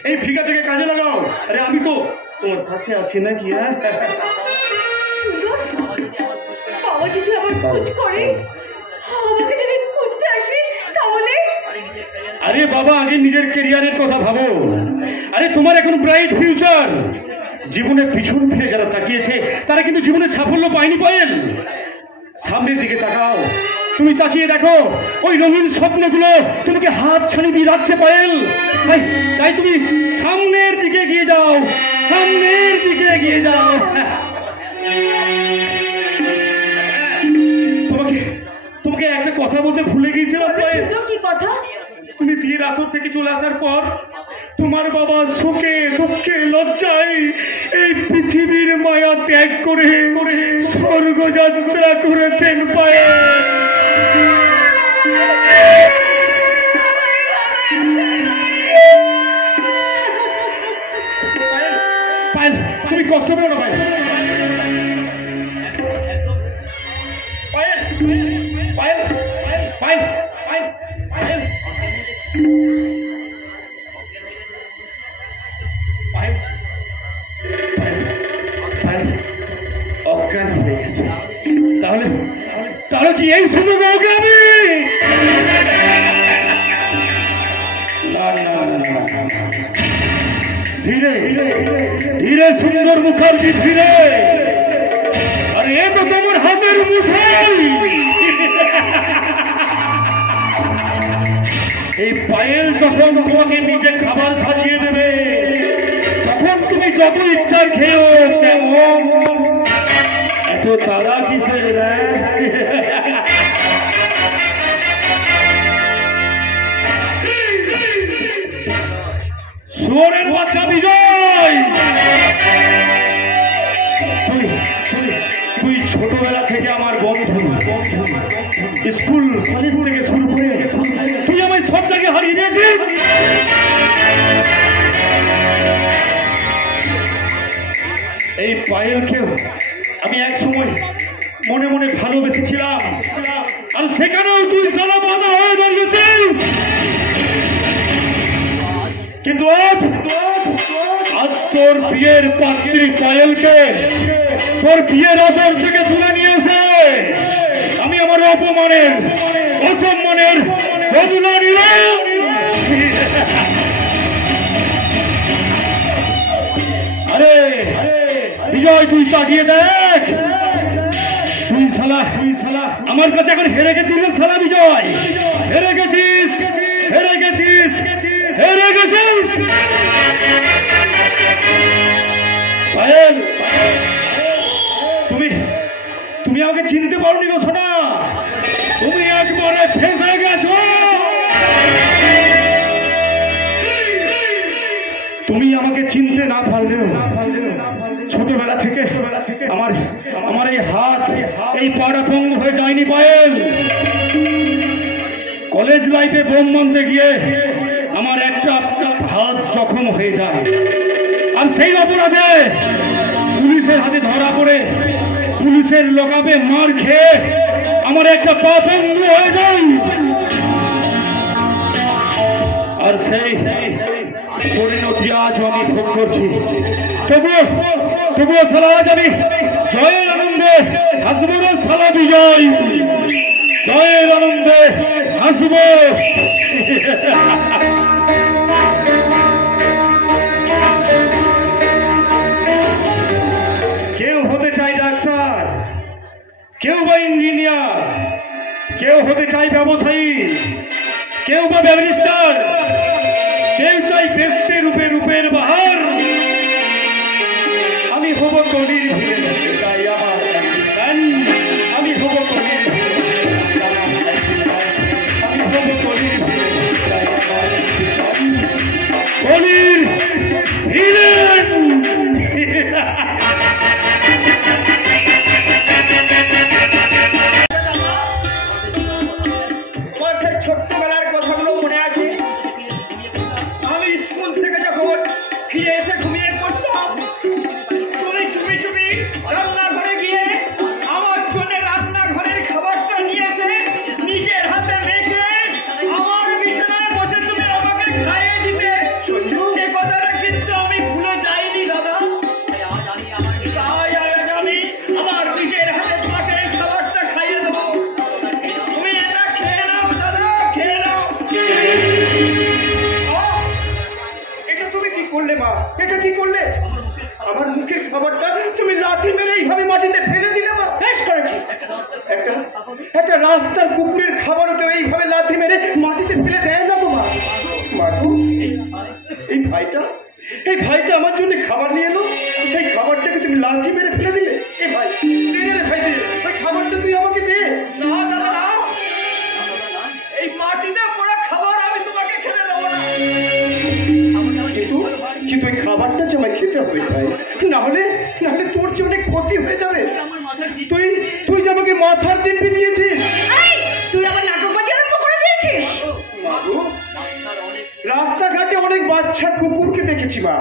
এই ফিগারটাকে কাজে লাগাও। আরে আমি তো তোমার পাশে আছি নাকি? হ্যাঁ, সুন্দর, বাবা যদি আবার খোঁজ করে, আমাকে যদি খুঁজতে আসে, তাহলে? আরে বাবা আগে নিজের ক্যারিয়ারের কথা ভাবো। আরে তোমার এখন ব্রাইট ফিউচার। জীবনে পিছন ফিরে যারা তাকিয়েছে তারা কিন্তু জীবনে সাফল্য পায়নি পায়েল। সামনের দিকে তাকাও, তুমি তাকিয়ে দেখো ওই রঙিন স্বপ্নগুলো তোমাকে হাত ছানি দিয়ে রাখছে পায়েল। তাই তুমি সামনের দিকে এগিয়ে যাও, সামনের দিকে এগিয়ে যাও। তোমাকে একটা কথা বলতে ভুলে গিয়েছিলাম পায়েল। কি কথা? তুমি বিয়ের আসর থেকে চলে আসার পর তোমার বাবা শোকে দুঃখে লজ্জায় এই পৃথিবীর মায়া ত্যাগ করে স্বর্গযাত্রা করেছেন পায়েল। পায়েল, তুমি কষ্ট পেও না পায়েল। পায়েল পায়েল পায়েল পায়েল পায়েল পায়েল অজ্ঞান হয়ে গেছে। তাহলে তাহলে কি এই সুযোগ ওকে আমি ধীরে ধীরে সুন্দর মুখার্জি ধীরে। আরে এ তো তোমার হাতের মুঠোই। এই পায়েল যখন তোমাকে নিজে খাবার সাজিয়ে দেবে তখন তুমি যত ইচ্ছা খেয়েও কেমন এত তারা কিসের রে? শুয়োরের বাচ্চা বিজয়, তুই ছোটবেলা থেকে আমার বন্ধু, স্কুল কলেজ থেকে শুরু করে তুই আমায় সব জায়গায় হারিয়ে দিয়েছিস। এই পায়েলকেও আমি এক সময় মনে মনে ভালোবেসেছিলাম, আর সেখানেও তুই সালা বাধা হয়ে দাঁড়িয়েছিস। কিন্তু আজ তোর বিয়ের পাত্রী পায়েলকে তোর বিয়ের আসর থেকে তুলে নিয়েছে। আমি আমার অপমানের অসম্মানের বদলা নিলাম। আরে বিজয়, তুই তাকিয়ে দেখ, তুই শালা আমার কাছে এখন হেরে গেছিস। শালা বিজয়, হেরে গেছিস, হেরে গেছিস, হেরে গেছিস। পায়েল, তুমি আমাকে চিনতে পারোনি গো সোনা, তুমি একবারে ফেঁসে গেছো। তুমি আমাকে চিনতে না পারলেও ছোটবেলা থেকে আমার এই হাত এই পাড়া পঙ্গ হয়ে যায়নি পায়েল। কলেজ লাইফে বোম মানতে গিয়ে আমার একটা হাত জখম হয়ে যায়, আর সেই অপরাধে পুলিশের হাতে ধরা পড়ে পুলিশের লোকাবে মার খেয়ে আমার একটা পা পঙ্গু হয়ে যায়। আর সেই পরিণতি আজ আমি ভোগ করছি। তবুও সালা আজ আমি জয়ের আনন্দে হাসবো না সালা বিজয়, জয়ের আনন্দে হাসবো। কেউ হতে চাই ডাক্তার, কেউ বা ইঞ্জিনিয়ার, কেউ হতে চাই ব্যবসায়ী, কেউ বা ব্যারিস্টার, কেউ চাই বেস্তে রূপে রূপের বাহার। আমি হব কলির ভিড়ে, তাই আমার আমি হব কলির ভিড়ে, আমি হব কলির ভিড়ে, তাই আমার কলির ভিড়ে। ছোট্টবেলার কথাগুলো মনে আছে? আমি স্কুল থেকে যখন ফিরে এসে ঘুমিয়ে পড়তাম, তুমি চুপি চুপি রান্নাঘরে গিয়ে আমার জন্য রান্নাঘরের খাবারটা নিয়ে এসে নিজের হাতে মেখে আমার বিছানায় বসে তুমি আমাকে খাইয়ে দিতে। সে কথাটা কিন্তু আমি ভুলে যাইনি দাদা। তাই আজ আমি আমার নিজের হাতে তোমাকে এই খাবারটা খাইয়ে দেবো। তুমি এটা খেয়ে নাও দাদা, খেয়ে নাও। এটা তুমি কি করলে মা? এটা কি করলে? আমার মুখের খাবারটা তুমি লাথি মেরে এইভাবে মাটিতে ফেলে দিলে মা? বেশ করেছি। একটা রাস্তার কুকুরের খাবারও কেউ এইভাবে লাথি মেরে মাটিতে ফেলে দেয় না গো মা। মা গো, এই ভাইটা আমার জন্য খাবার নিয়ে এলো, সেই খাবারটাকে তুমি লাথি মেরে ফেলে দিলে। এই ভাই দে রে ভাই, দে ওই খাবারটা তুই আমাকে দে। না দাদা না, এই মাটিতে পড়া খাবার আমি তোমাকে খেতে দেবো না। কিন্তু ওই খাবারটা যে আমায় খেতে হবে ভাই, না হলে তোর যে অনেক ক্ষতি হয়ে যাবে। তুই যে আমাকে মাথার দিব্যি দিয়েছিস। তুই আমার নাটকবাজি আরম্ভ করে দিয়েছিস। রাস্তাঘাটে অনেক বাচ্চা কুকুরকে দেখেছি মা,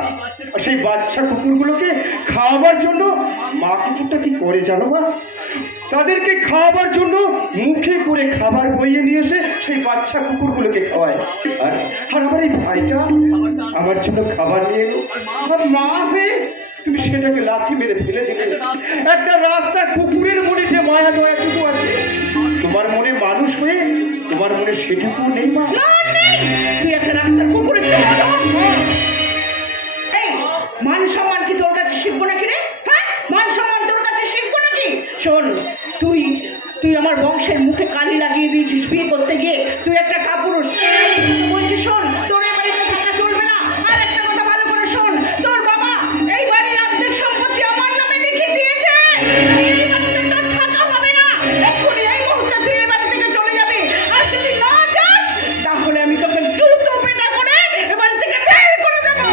আর সেই বাচ্চা কুকুরগুলোকে খাওয়াবার জন্য মা কুকুরটা কি করে জানো মা? তাদেরকে খাওয়াবার জন্য মুখে করে খাবার বইয়ে নিয়ে এসে সেই বাচ্চা কুকুরগুলোকে খাওয়ায়। আর আর আমার এই ভাইটা আমার জন্য খাবার নিয়ে এলো, আর মা হয়ে তুমি সেটাকে লাথি মেরে ফেলে দিলে। একটা রাস্তা কুকুরের মনে যে মায়া দয়াটুকু আছে, তোমার মনে মানুষ হয়ে তোমার মনে সেটুকু নেই মা? তুই একটা রাস্তার কুকুরের মান সম্মান কি তোর কাছে শিখবো নাকি রে? হ্যাঁ, মান সম্মান তোর কাছে শিখবো নাকি? শোন, তুই তুই আমার বংশের মুখে কালি লাগিয়ে দিয়েছিস বিয়ে করতে গিয়ে। তুই একটা কাপুরুষ। বলছি শোন, তোর এই বাড়িতে থাকা চলবে না। আর একটা কথা ভালো করে শোন, তোর বাবা এই বাড়ির অর্ধেক সম্পত্তি আমার নামে লিখে দিয়েছে। এই বাড়িতে তোর থাকা হবে না। এক্ষুনি এই মুহূর্তে তুই এই বাড়ি থেকে চলে যাবি। আর যদি না যাস তাহলে আমি তোকে জুতো পেটা করে এ বাড়ি থেকে বের করে দেবো।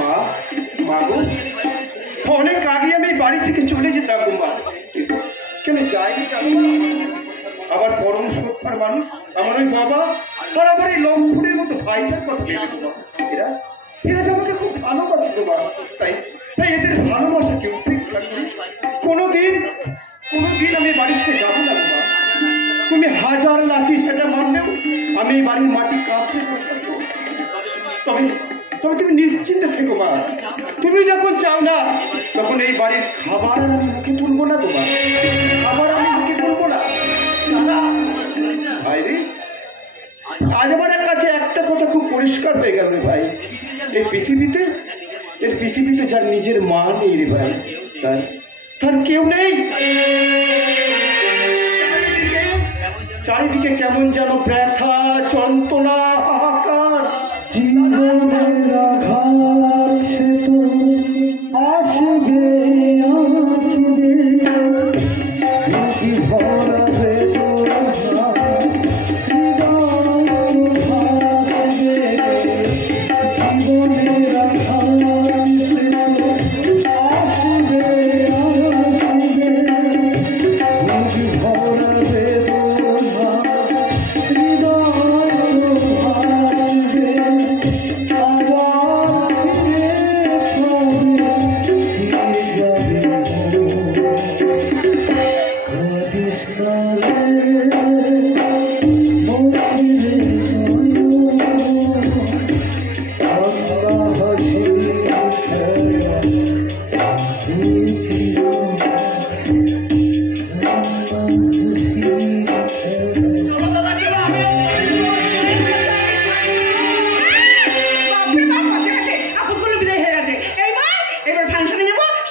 মা, মা গো, অনেক আগে আমি বাড়ি থেকে চলে যেতাম গো মা, কিন্তু কেন যাইনি জানো মা? আবার পরম শ্রদ্ধার মানুষ আমার ওই বাবা আর আমার এই লম্ফুরের মতো ভাইটার কথা ভেবে মা, এরা এরা তো আমাকে খুব ভালোবাসতো মা। তাই তাই এদের ভালোবাসা কেউ উপেক্ষা করি কোনোদিন আমি বাড়ি ছেড়ে যাবো না মা। তুমি হাজার লাঠি সেটা মারলেও আমি এই বাড়ির মাটি কাঁপতে থাকবো। তবে তবে তুমি নিশ্চিন্ত থেকো মা, তুমি যখন চাও না তখন এই বাড়ির খাবার আমি মুখে তুলবো না তোমার, খাবার আমি মুখে তুলবো না। ভাই রে, আজ আমার কাছে একটা কথা খুব পরিষ্কার হয়ে গেল রে ভাই, এই পৃথিবীতে যার নিজের মা নেই রে ভাই, তার কেউ নেই। চারিদিকে কেমন যেন ব্যথা, যন্ত্রণা, হাহাকার। জীবনের আঘাত সে তো আসবে আসবে, ভরা বেদনা জীবনের আঘাত সে তো আসবে আসবে, ভরা বেদনা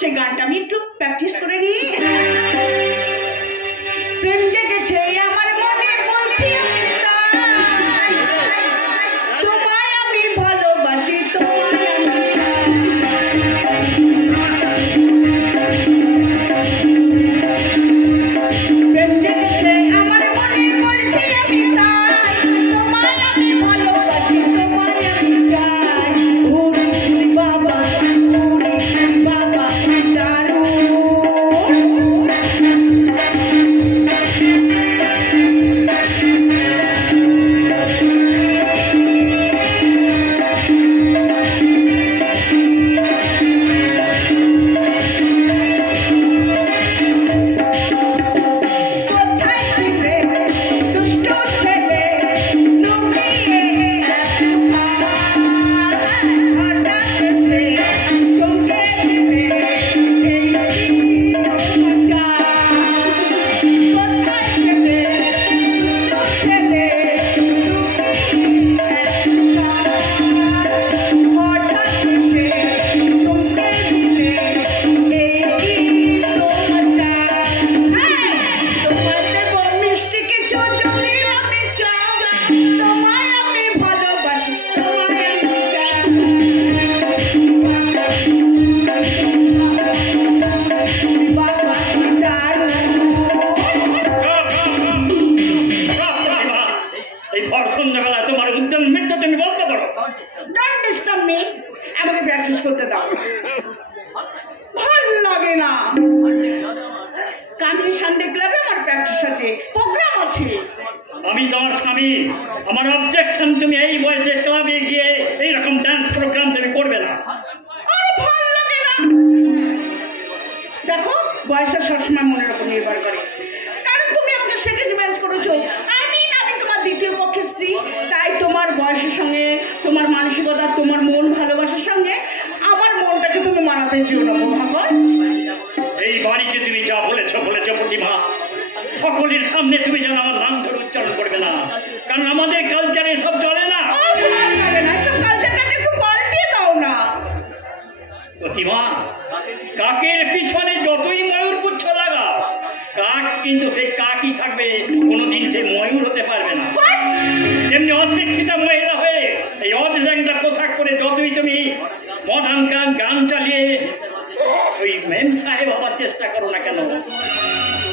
সেই গানটা আমি একটু প্র্যাকটিস করে নিই। প্রেম জেগেছে আমার মনে, বলছি তোমায় আমি ভালোবাসি, তোমায় আমি প্রেম জেগেছে আমার মনে, বলছি আমি তোমায় আমি ভালোবাসি, তোমায় আমি চাই। বাবা বাবা আমাকে প্র্যাকটিস করতে দাও। ভালো লাগে না। কামিনী সানডে ক্লাবে আমার প্র্যাকটিস আছে, প্রোগ্রাম আছে। আমি সবসময় মনের উপর নির্ভর করে। কারণ তুমি আমাকে সেকেন্ড ম্যারেজ করেছো, আমি তোমার দ্বিতীয় পক্ষের স্ত্রী। তাই তোমার বয়সের সঙ্গে, তোমার মানসিকতা, তোমার মন ভালোবাসার সঙ্গে আমার মনটাকে তুমি মানাতে চেও না মহাগর। এই বাড়িতে তুমি যা বলেছো প্রতিমা, সকলের সামনে তুমি যেন আমার নাম ধরে উচ্চারণ করবে না, কারণ আমাদের কালচারে সব চলে না। সব কালচারটাকে একটু পাল্টিয়ে দাও না প্রতিমা। কাকের পিছনে যতই ময়ূর পুচ্ছ লাগা, কাক কিন্তু সেই কাকই থাকবে, কোনোদিন সে ময়ূর হতে পারবে না। এমনি অশিক্ষিতা মহিলা হয়ে এই অধল্যাংটা পোশাক পরে যতই তুমি মডার্ন গান চালিয়ে ওই মেম সাহেব হবার চেষ্টা করো না কেন,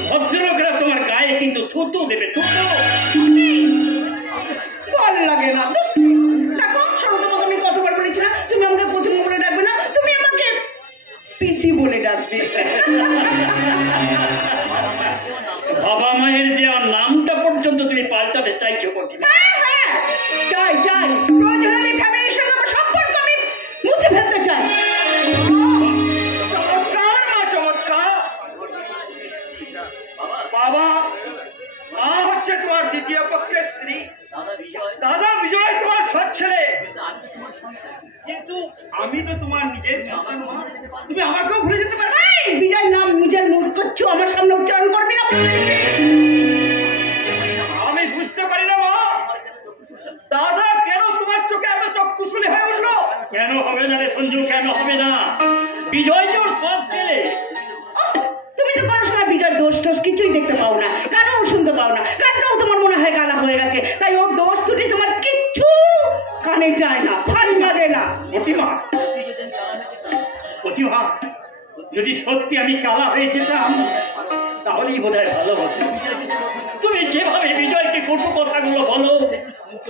ভদ্রলোকেরা তোমার গায়ে কিন্তু থুতু দেবে, থুতু। ভালো লাগে না। দেখো শরৎ, তোমাকে আমি কতবার বলেছি না তুমি আমাকে প্রথমে বলে ডাকবে না, তুমি আমাকে পিটি বলে ডাকবে। বাবা মায়ের দেওয়া নামটা পর্যন্ত তুমি পাল্টাতে চাইছো প্রতিমা। হ্যাঁ, চাই প্রয়োজন হলে ফ্যামিলির সঙ্গে আমার সম্পর্ক আমি মুছে ফেলতে চাই। চমৎকার মা, চমৎকার। বাবা, মা হচ্ছে তোমার দ্বিতীয় পক্ষের স্ত্রী, দাদা বিজয় তোমার সৎ ছেলে, কিন্তু আমি তো তোমার নিজের সন্তান মা, তুমি আমাকেও ভুলে যেতে পারবে। বিজয় নাম নিজের মুখ করছো, আমার সামনে উচ্চারণ করবি না। আমি বুঝতে পারি না মা, দাদা কেন তোমার চোখে এত চক্ষুশুলি হয়ে উঠলো? কেন হবে না রে সঞ্জু, কেন হবে না? বিজয় যে ওর সৎ ছেলে। তুমি তো কোনো সময় বিজয় দোষ টোষ কিছুই দেখতে পাও না, কারণ শুনতে পাও না, কারণও তোমার মনে হয় গালা হয়ে গেছে, তাই ওর দোষ ত্রুটি তোমার কিচ্ছু কানে যায় না, ভারী লাগে না। প্রতিমা, প্রতিমা, যদি সত্যি আমি কালা হয়ে যেতাম তাহলেই বোধ হয় ভালো হতো। তুমি যেভাবে বিজয়কে কটু কথাগুলো বলো,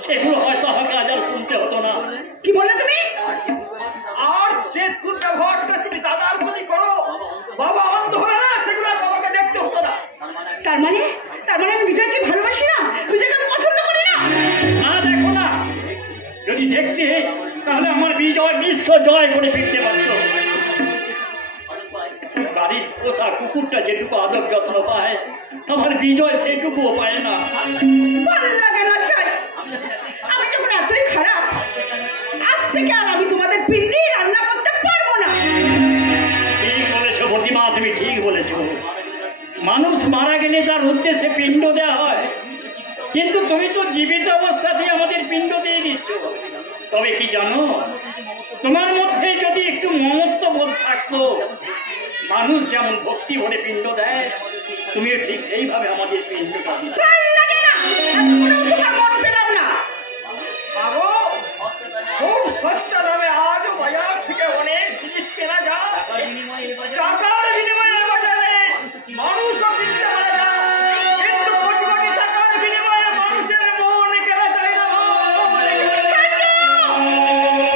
সেগুলো হয়তো আমাকে আজ আর শুনতে হতো না। কি বললে তুমি? আর যে ব্যবহারটা তুমি দাদার প্রতি করো, বাবা অন্ধ হলে না, সেগুলো আর বাবাকে দেখতে হতো না। তার মানে আমি বিজয়কে ভালোবাসি না, বিজয়কে আমি পছন্দ করি না। না দেখো না, যদি দেখতে তাহলে আমার বিজয় বিশ্ব জয় করে ফিরতে পারত। বাড়ির পোষা কুকুরটা যেটুকু আদর যত্ন পায়, আমার বিজয় সেটুকুও পায় না। ভালো লাগে না, চাই আমি যখন এতই খারাপ, আজ থেকে আর আমি তোমাদের পিন্ডি রান্না করতে পারবো না। ঠিক বলেছো প্রতিমা, তুমি ঠিক বলেছো। মানুষ মারা গেলে তার উদ্দেশ্যে পিণ্ড দেওয়া হয়, কিন্তু তুমি তো জীবিত অবস্থাতেই আমাদের পিণ্ড দিয়ে দিচ্ছ। তবে কি জানো, তোমার মধ্যে যদি একটু মমত্ব বোধ থাকতো, মানুষ যেমন ভক্তি ভরে পিণ্ড দেয়, তুমিও ঠিক সেইভাবে আমাদের পিণ্ডটা দিতে। ভালো লাগে না, এতগুলো তোমার মন পেলাম না। বাবু, খুব সস্তা দামে আজও বাজার থেকে অনেক জিনিস কেনা যায়, টাকার বিনিময়ে বাজারে মানুষও কিনতে পারা যায়, কিন্তু কোটি কোটি টাকার বিনিময়ে মানুষের মন কেনা যায় না।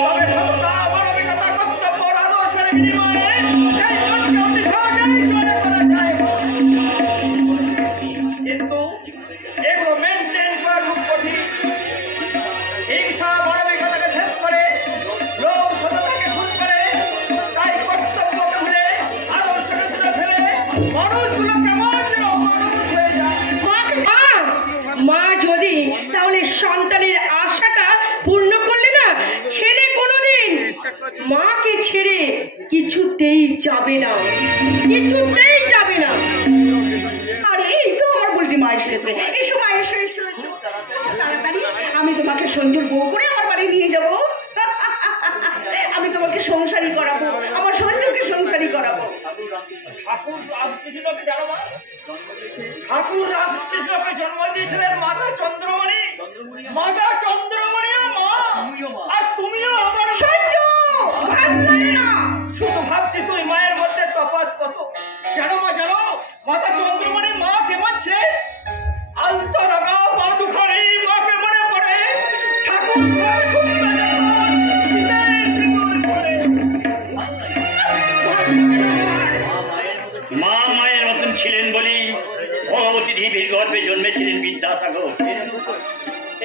তবে সততা, মানবিকতা, কর্তব্য, আদর্শের বিনিময়ে সেই মনকে অতি সহজেই জয় করা যায়। কিন্তু এগুলো মেনটেন করা খুব কঠিন। হিংসা মানবিকতাকে শেষ করে, লোভ সততাকে খুন করে, তাই কর্তব্যকে ভুলে, আদর্শকে দূরে ফেলে মানুষগুলো কেমন যেন অমানুষ হয়ে যায়। মা যদি তাহলে সন্তানের আশাটা পূর্ণ করলে না, ছেলে কোনোদিন মাকে ছেড়ে কিছুতেই যাবে না, কিছুতেই যাবে না। আরে এই তো আমার বলটি মা এসেছে, এসো মা, এসো এসো এসো তাড়াতাড়ি। আমি তোমাকে সঞ্জুর বউ করে আমার বাড়ি নিয়ে যাবো, আমি তোমাকে সংসারী করাবো, আমার সঞ্জুকে সংসারী করাবো। ঠাকুর রামকৃষ্ণকে জানো মা? ঠাকুর রামকৃষ্ণকে জন্ম দিয়েছিলেন মাতা চন্দ্রমণি। মাতা চন্দ্রমণি মা, আর তুমিও আমার সঞ্জু, ভালো লাগে না। শুধু ভাবছি তুই মায়ের মধ্যে তফাৎ কত। জানো মা, জানো মাতা চন্দ্রমণি মা কেমন ছিল? আলতো রাগা পা দুখানি মাকে মনে পড়ে, ঠাকুর ঘর ঘুমটা যখন সিঁদুরে সিঁদুর পড়ে। মা মায়ের মতন ছিলেন বলি ভগবতী দেবীর গর্ভে জন্মেছিলেন বিদ্যাসাগর।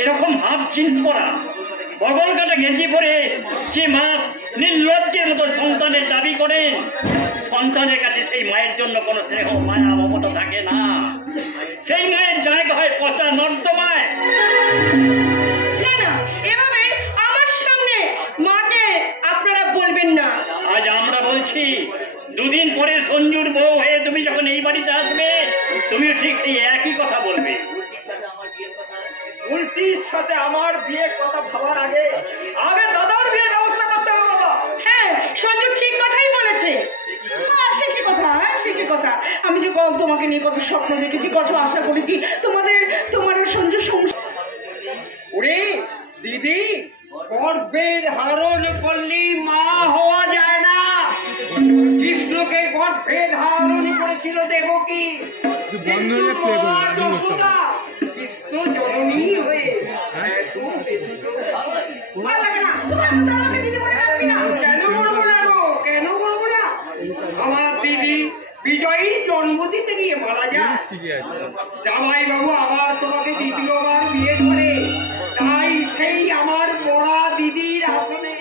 এরকম হাফ জিন্স পরা, বগল কাটা গেঞ্জি পরে যে মা নির্লজ্জের মতো সন্তানের দাবি করেন। সন্তানের কাছে সেই মায়ের জন্য কোনো স্নেহ মায়া মমতা থাকে না। সেই মায়ের জায়গা হয় পচা নর্দমায়। না না, এভাবে আমার সামনে মাকে আপনারা বলবেন না। আজ আমরা বলছি, দুদিন পরে সঞ্জুর বউ হয়ে তুমি যখন এই বাড়িতে আসবে, তুমি ঠিক সেই একই কথা বলবে। উল্টির সাথে আমার বিয়ের কথা ভাবার আগে দাদার বিয়ের ব্যবস্থা করতে হবে বাবা। হ্যাঁ, সঞ্জু ঠিক কথাই বলেছে। সে কি কথা, সে কি কথা। আমি যে তোমাকে নিয়ে কত স্বপ্ন দেখেছি, কত আশা করেছি, তোমার সঞ্জু সংসার। ওরে দিদি, গর্ভের ধারণ করলে মা হওয়া যায় না। কৃষ্ণকে গর্ভে ধারণ করেছিল দেবকী, কিন্তু মা যশোদা কৃষ্ণ জননী হয়ে কেন বলবো না গো, কেন বলবো না। আমার দিদি বিজয়ীর জন্ম দিতে গিয়ে মারা যায়। জামাই বাবু আবার তোমাকে দ্বিতীয়বার বিয়ে করে, তাই সেই আমার মরা দিদির আসনে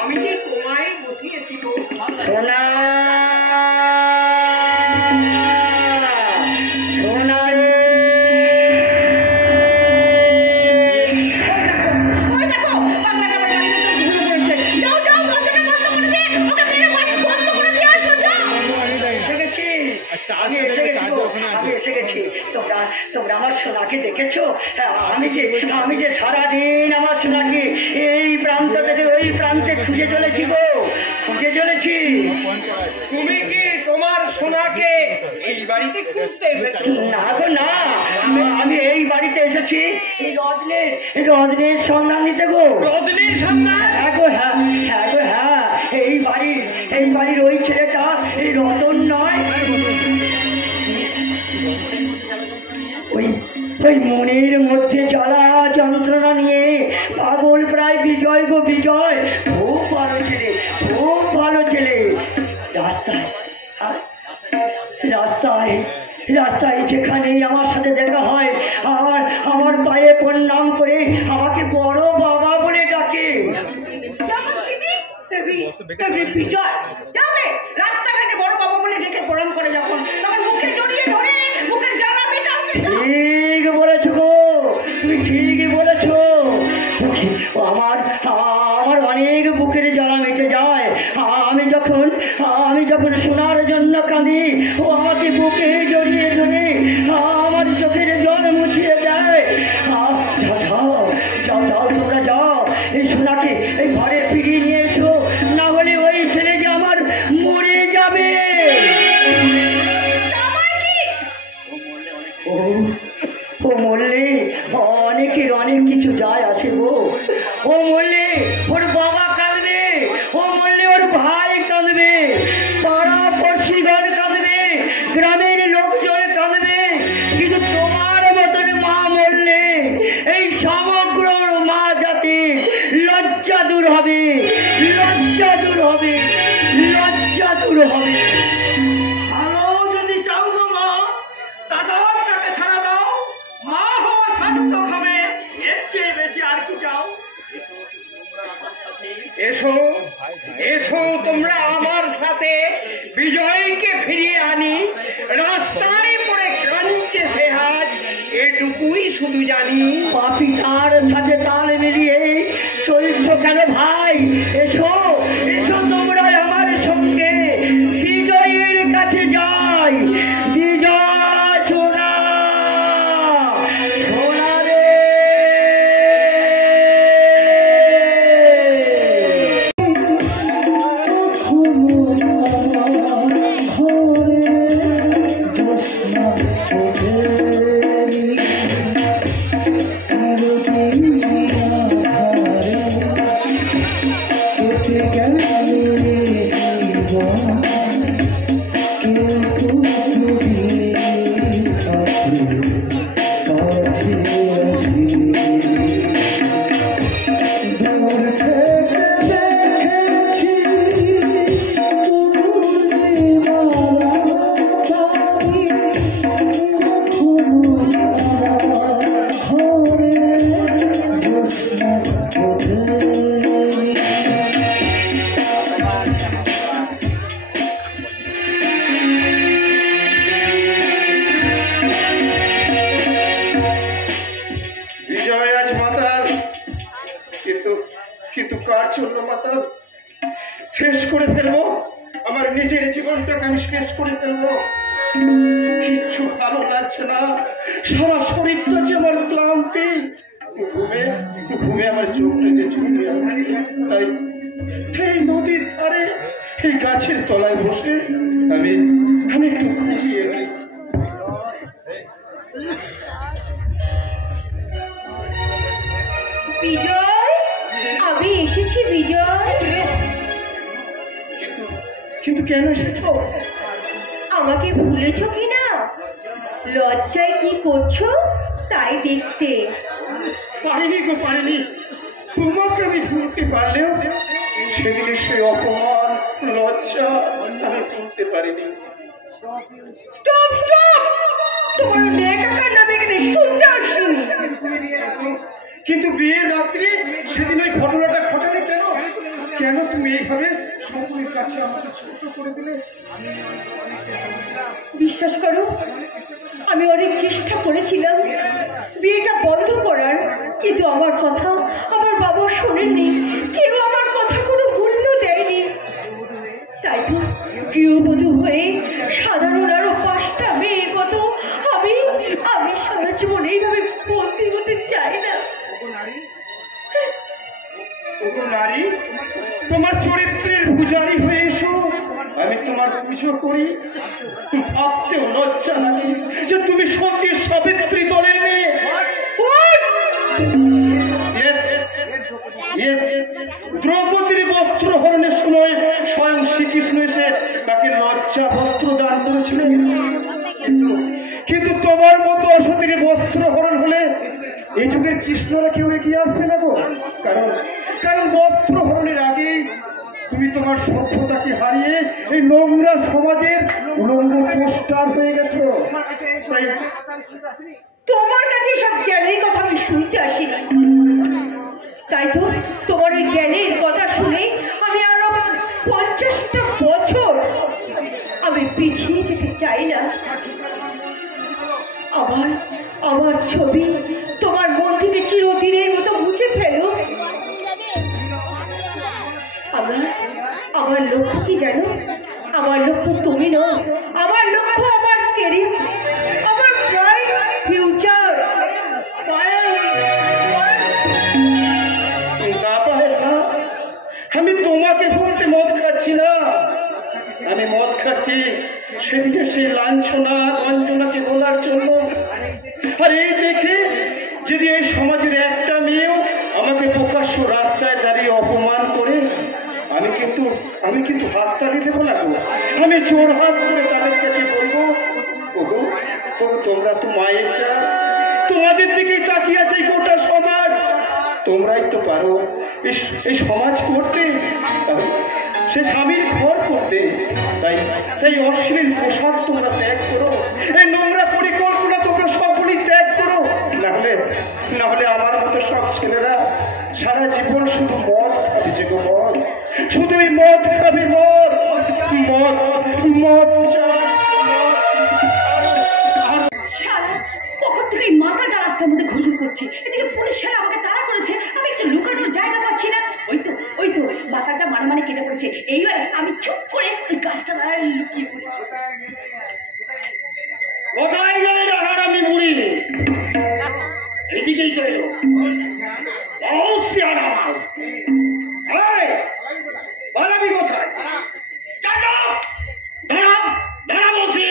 আমি যে তোমায় বসিয়েছি গো। সোনা সোনা রে, তোমরা আমার সোনাকে দেখেছো? আমি যে সারাদিন আমার সোনাকে এই প্রান্ত থেকে ওই প্রান্তে খুঁজে চলেছি গো, খুঁজে চলেছি। তুমি কি তোমার সোনাকে এই বাড়িতে খুঁজতে এসেছো? না গো না, আমি এই বাড়িতে এসেছি এই রত্নের সন্ধান দিতে গো। রত্নের সন্ধান? হ্যাঁ গো হ্যাঁ, হ্যাঁ গো হ্যাঁ। এই বাড়ির ওই ছেলেটা এই রতন নয়, ওই মনের মধ্যে জ্বালা যন্ত্রণা নিয়ে পাগল প্রায় বিজয় গো বিজয়। খুব ভালো ছেলে, খুব ভালো ছেলে। রাস্তায় যেখানেই আমার সাথে দেখা হয়, আমার পায়ে প্রণাম করে আমাকে বড় বাবা বলে ডাকে। বিজয় রাস্তাঘাটে বড় বাবা বলে ডেকে প্রণাম করে, যখন তখন মুখে জড়িয়ে ধরে মুখের জ্বালা মেটাও। ঠিক বলেছো গো, তুমি ঠিকই বলেছো। আমার অনেক বুকের জ্বালা মেটে যায়। আমি যখন শোনার জন্য কাঁদি, ও আমাকে বুকে জড়িয়ে ধরে আমার চোখের জল মুছিয়ে দেয়। যাও তোমরা যাও, এই সোনাকে এই ঘরে ফিরিয়ে নিয়ে এসো, না হলে ওই ছেলে যে আমার মরে যাবে। ও মরলে অনেকের অনেক কিছু যায় আসে গো। ও মরলে ওর বাবা কাঁদবে, ও মরলে ওর ভাই কাঁদবে, পাড়া পড়শিগণ কাঁদবে, গ্রামের লোকজন কাঁদবে, কিন্তু তোমার মতন মা মরলে এই সমগ্র মা জাতি লজ্জা দূর হবে, লজ্জা দূর হবে, লজ্জা দূর হবে। ভালো যদি চাও গো মা, দাদার টাকা সারা দাও, মা হওয়া সার্থক হবে। এর চেয়ে বেশি আর কি চাও? এসো এসো, তোমরা আমার সাথে বিজয়কে ফিরিয়ে আনি। রাস্তায় পড়ে কাঁদছে সে আজ, এটুকুই শুধু জানি। পাপিটার সাথে তাল মিলিয়ে চলছো কেন ভাই? এসো এসো তোমরা আমার সঙ্গে বিজয়ের কাছে যাই। বিজয় ছোড়া ছোড়া রে। শেষ করে ফেলবো, আমার নিজের জীবনটাকে আমি শেষ করে ফেলবো। কিচ্ছু ভালো লাগছে না, সারা শরীরটা যে আমার ক্লান্তি, ঘুমে ঘুমে আমার চোখটা যে চুলে তাই এই নদীর ধারে এই গাছের তলায় বসে আমি আমি একটু ঘুমিয়ে নিই। বিজয়, আমি এসেছি বিজয়। কিন্তু কেন এসেছো? আমাকে ভুলেছ কি না? লজ্জায় কি করছো তাই দেখতে। পারিনি গো, পারিনি। তোমাকে আমি ভুলতে পারলেও সেদিনে সেই অপমান, লজ্জা আমি ভুলতে পারিনি। স্টপ স্টপ, তোমার লেখাকার নামে এখানে শুনতে আসিনি। কিন্তু বিয়ের রাত্রি সেদিন ওই ঘটনাটা ঘটালে কেন? কেন তুমি এইভাবে সকলের কাছে আমাকে ছোট করে দিলে? বিশ্বাস করো, আমি অনেক চেষ্টা করেছিলাম বিয়েটা বন্ধ করার, কিন্তু আমার কথা আমার বাবা শোনেননি। কেউ আমার কথা কোনো মূল্য দেয়নি। তাই তো গৃহবধূ হয়ে সাধারণ আরো 5টা মেয়ের মতো আমি আমি সারা জীবন এইভাবে বন্দী হতে চাই না। ওগো নারী, তোমার চরিত্রের পূজারি হয়ে এসো, আমি তোমার পুজো করি। ভাবতেও লজ্জা লাগে যে তুমি সতী সাবিত্রী দলের মেয়ে। দ্রৌপদীর বস্ত্র হরণের সময় স্বয়ং শ্রীকৃষ্ণ এসে তাকে লজ্জা বস্ত্র দান করেছিলেন। কিন্তু তোমার মতো অসতীর বস্ত্র হরণ হলে এই যুগের কৃষ্ণরা কেউ এগিয়ে আসবে না গো। কারণ বস্ত্র হরণের আগেই তুমি তোমার সভ্যতাকে হারিয়ে এই নোংরা সমাজের উলঙ্গ পোস্টার হয়ে গেছো। তোমার কাছে সব জ্ঞানের কথা আমি শুনতে আসি না। তাই তো তোমার ওই জ্ঞানের কথা শুনে আমি আরো 50টা বছর আমি পিছিয়ে যেতে চাই না। আমার ছবি তোমার মন থেকে চিরদিনের মতো মুছে ফেলো। আমার লক্ষ্য কি জানো? আমার লক্ষ্য তুমি নও, আমার লক্ষ্য আমার কেরিয়ার, আমার ব্রাইট ফিউচার। আমি তোমাকে বলতে মদ খাচ্ছি না, আমি মদ খাচ্ছি সেদিকে সেই লাঞ্ছনা গঞ্জনাকে বলার জন্য। আর এই দেখে যদি এই সমাজের একটা মেয়েও আমাকে প্রকাশ্য রাস্তায় দাঁড়িয়ে অপমান করে, আমি কিন্তু হাততালি দেবো না গো। আমি জোর হাত করে তাদের কাছে বলবো, ওগো তোমরা তো মায়ের চা, তোমাদের দিকেই তাকিয়ে আছে গোটা সমাজ। তোমরাই তো পারো এই সমাজ করতে, সে স্বামীর ঘর করতে। তাই অশ্লীল পোশাক তোমরা ত্যাগ করো, এই নোংরা পরিকল্পনা তোমরা সকলেই ত্যাগ করো। না হলে আমার মতো সব ছেলেরা সারা জীবন শুধু মদ খাবে, যে গো মদ, শুধুই মদ খাবে, মদ মদ মদ। কখন থেকে এই মাথাটা রাস্তার মধ্যে ঘুরঘুর করছে, এদিকে পুলিশের আমাকে তাড়া করেছে, আমি একটু লুকানোর জায়গা পাচ্ছি না। ওই তো মাথাটা মানে কেটে পড়েছে। এইবার আমি চুপ করে ওই গাছটা লুকিয়ে পড়ি। কোথায় গেলে ডাকার আমি বুড়ি? এদিকেই তো এলো। পালাবি কোথায়? দাঁড়া বলছি,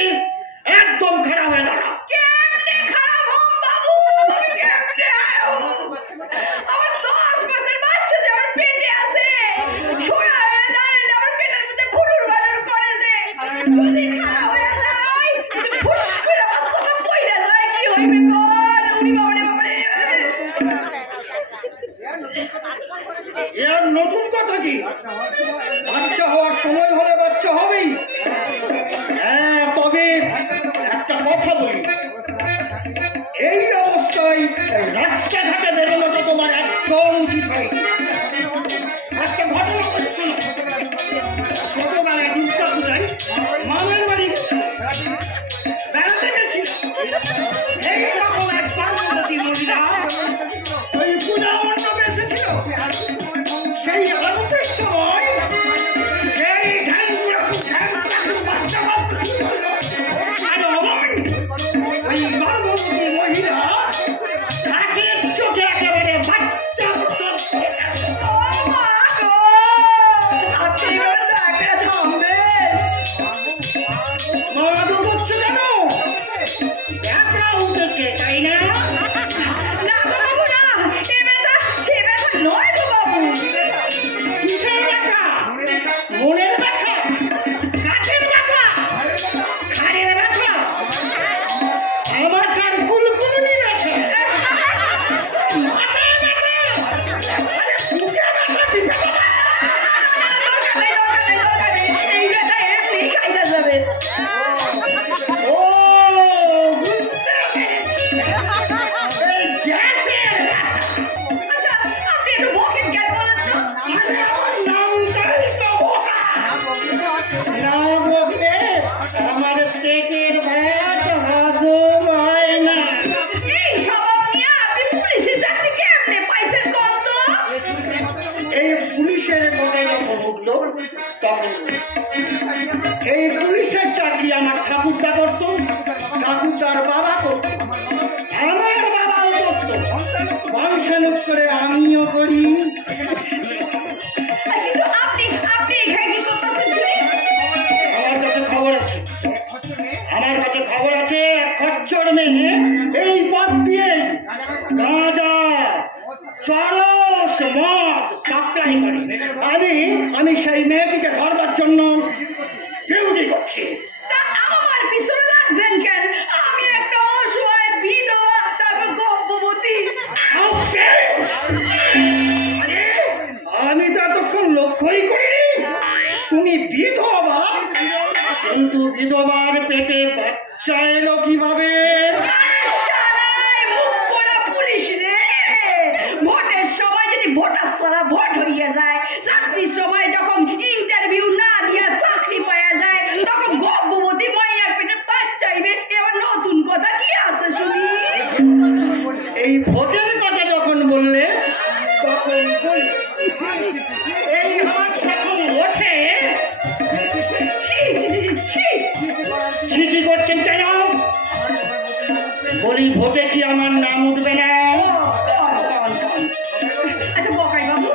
একদম খারাপ হয়ে দাঁড়া। কেমনে খারাপ হম বাবু? কেমনে আমার 10 মাসের বাচ্চা যে আমার পেটে আছে, সোয়া হয়ে দাঁড়ালে আমার পেটের মধ্যে ভুরুর বালুর করে যে যদি খারাপ হয়ে দাঁড়াই, যদি ফুস করে বাচ্চাটা পইরা যায়, কি হইবে কোন? উনি বাবারে বাবারে তখন এই পুলিশের চাকরি আমার ঠাকুরদা করত, ঠাকুরদার বাবা করত, আমার বাবাও করত, বংশানুক্রমে আমিও করি। কিন্তু আপনি এখানে কি করতেছেন শুনি? আমার কাছে খবর আছে, আমার কাছে খবর আছে, খচ্চর মেয়ে এই পথ দিয়ে গাঁজা, চরস, মদ সাপ্লাই করে। আমি সেই মেয়েটিকে ধরবার জন্য ডিউটি করছি। তা আমার পিছনে লাগছেন কেন? আমি একটা অসহায় বিধবা, তারপর গর্ভবতী। আরে, আমি তো এতক্ষণ লক্ষ্যই করিনি তুমি বিধবা, কিন্তু বিধবার পেটে বাচ্চা এলো কিভাবে? ভোটের সময় যদি ভোটার সারা ভোট হইয়া যায়, চাকরির সময় যখন ইন্টারভিউ না দিয়া চাকরি পাওয়া যায়, তখন গর্ভবতী মাইয়ার পেটে বাচ্চা চাইবে। এবার নতুন কথা কি আছে শুনি? এই ভোটের কথা যখন বললে তখন বলি, এই হাত যখন ওঠে ছিচি করছেন কেন? বলি ভোটে কি আমার নাম উঠবে না? আচ্ছা বকাই বাবু,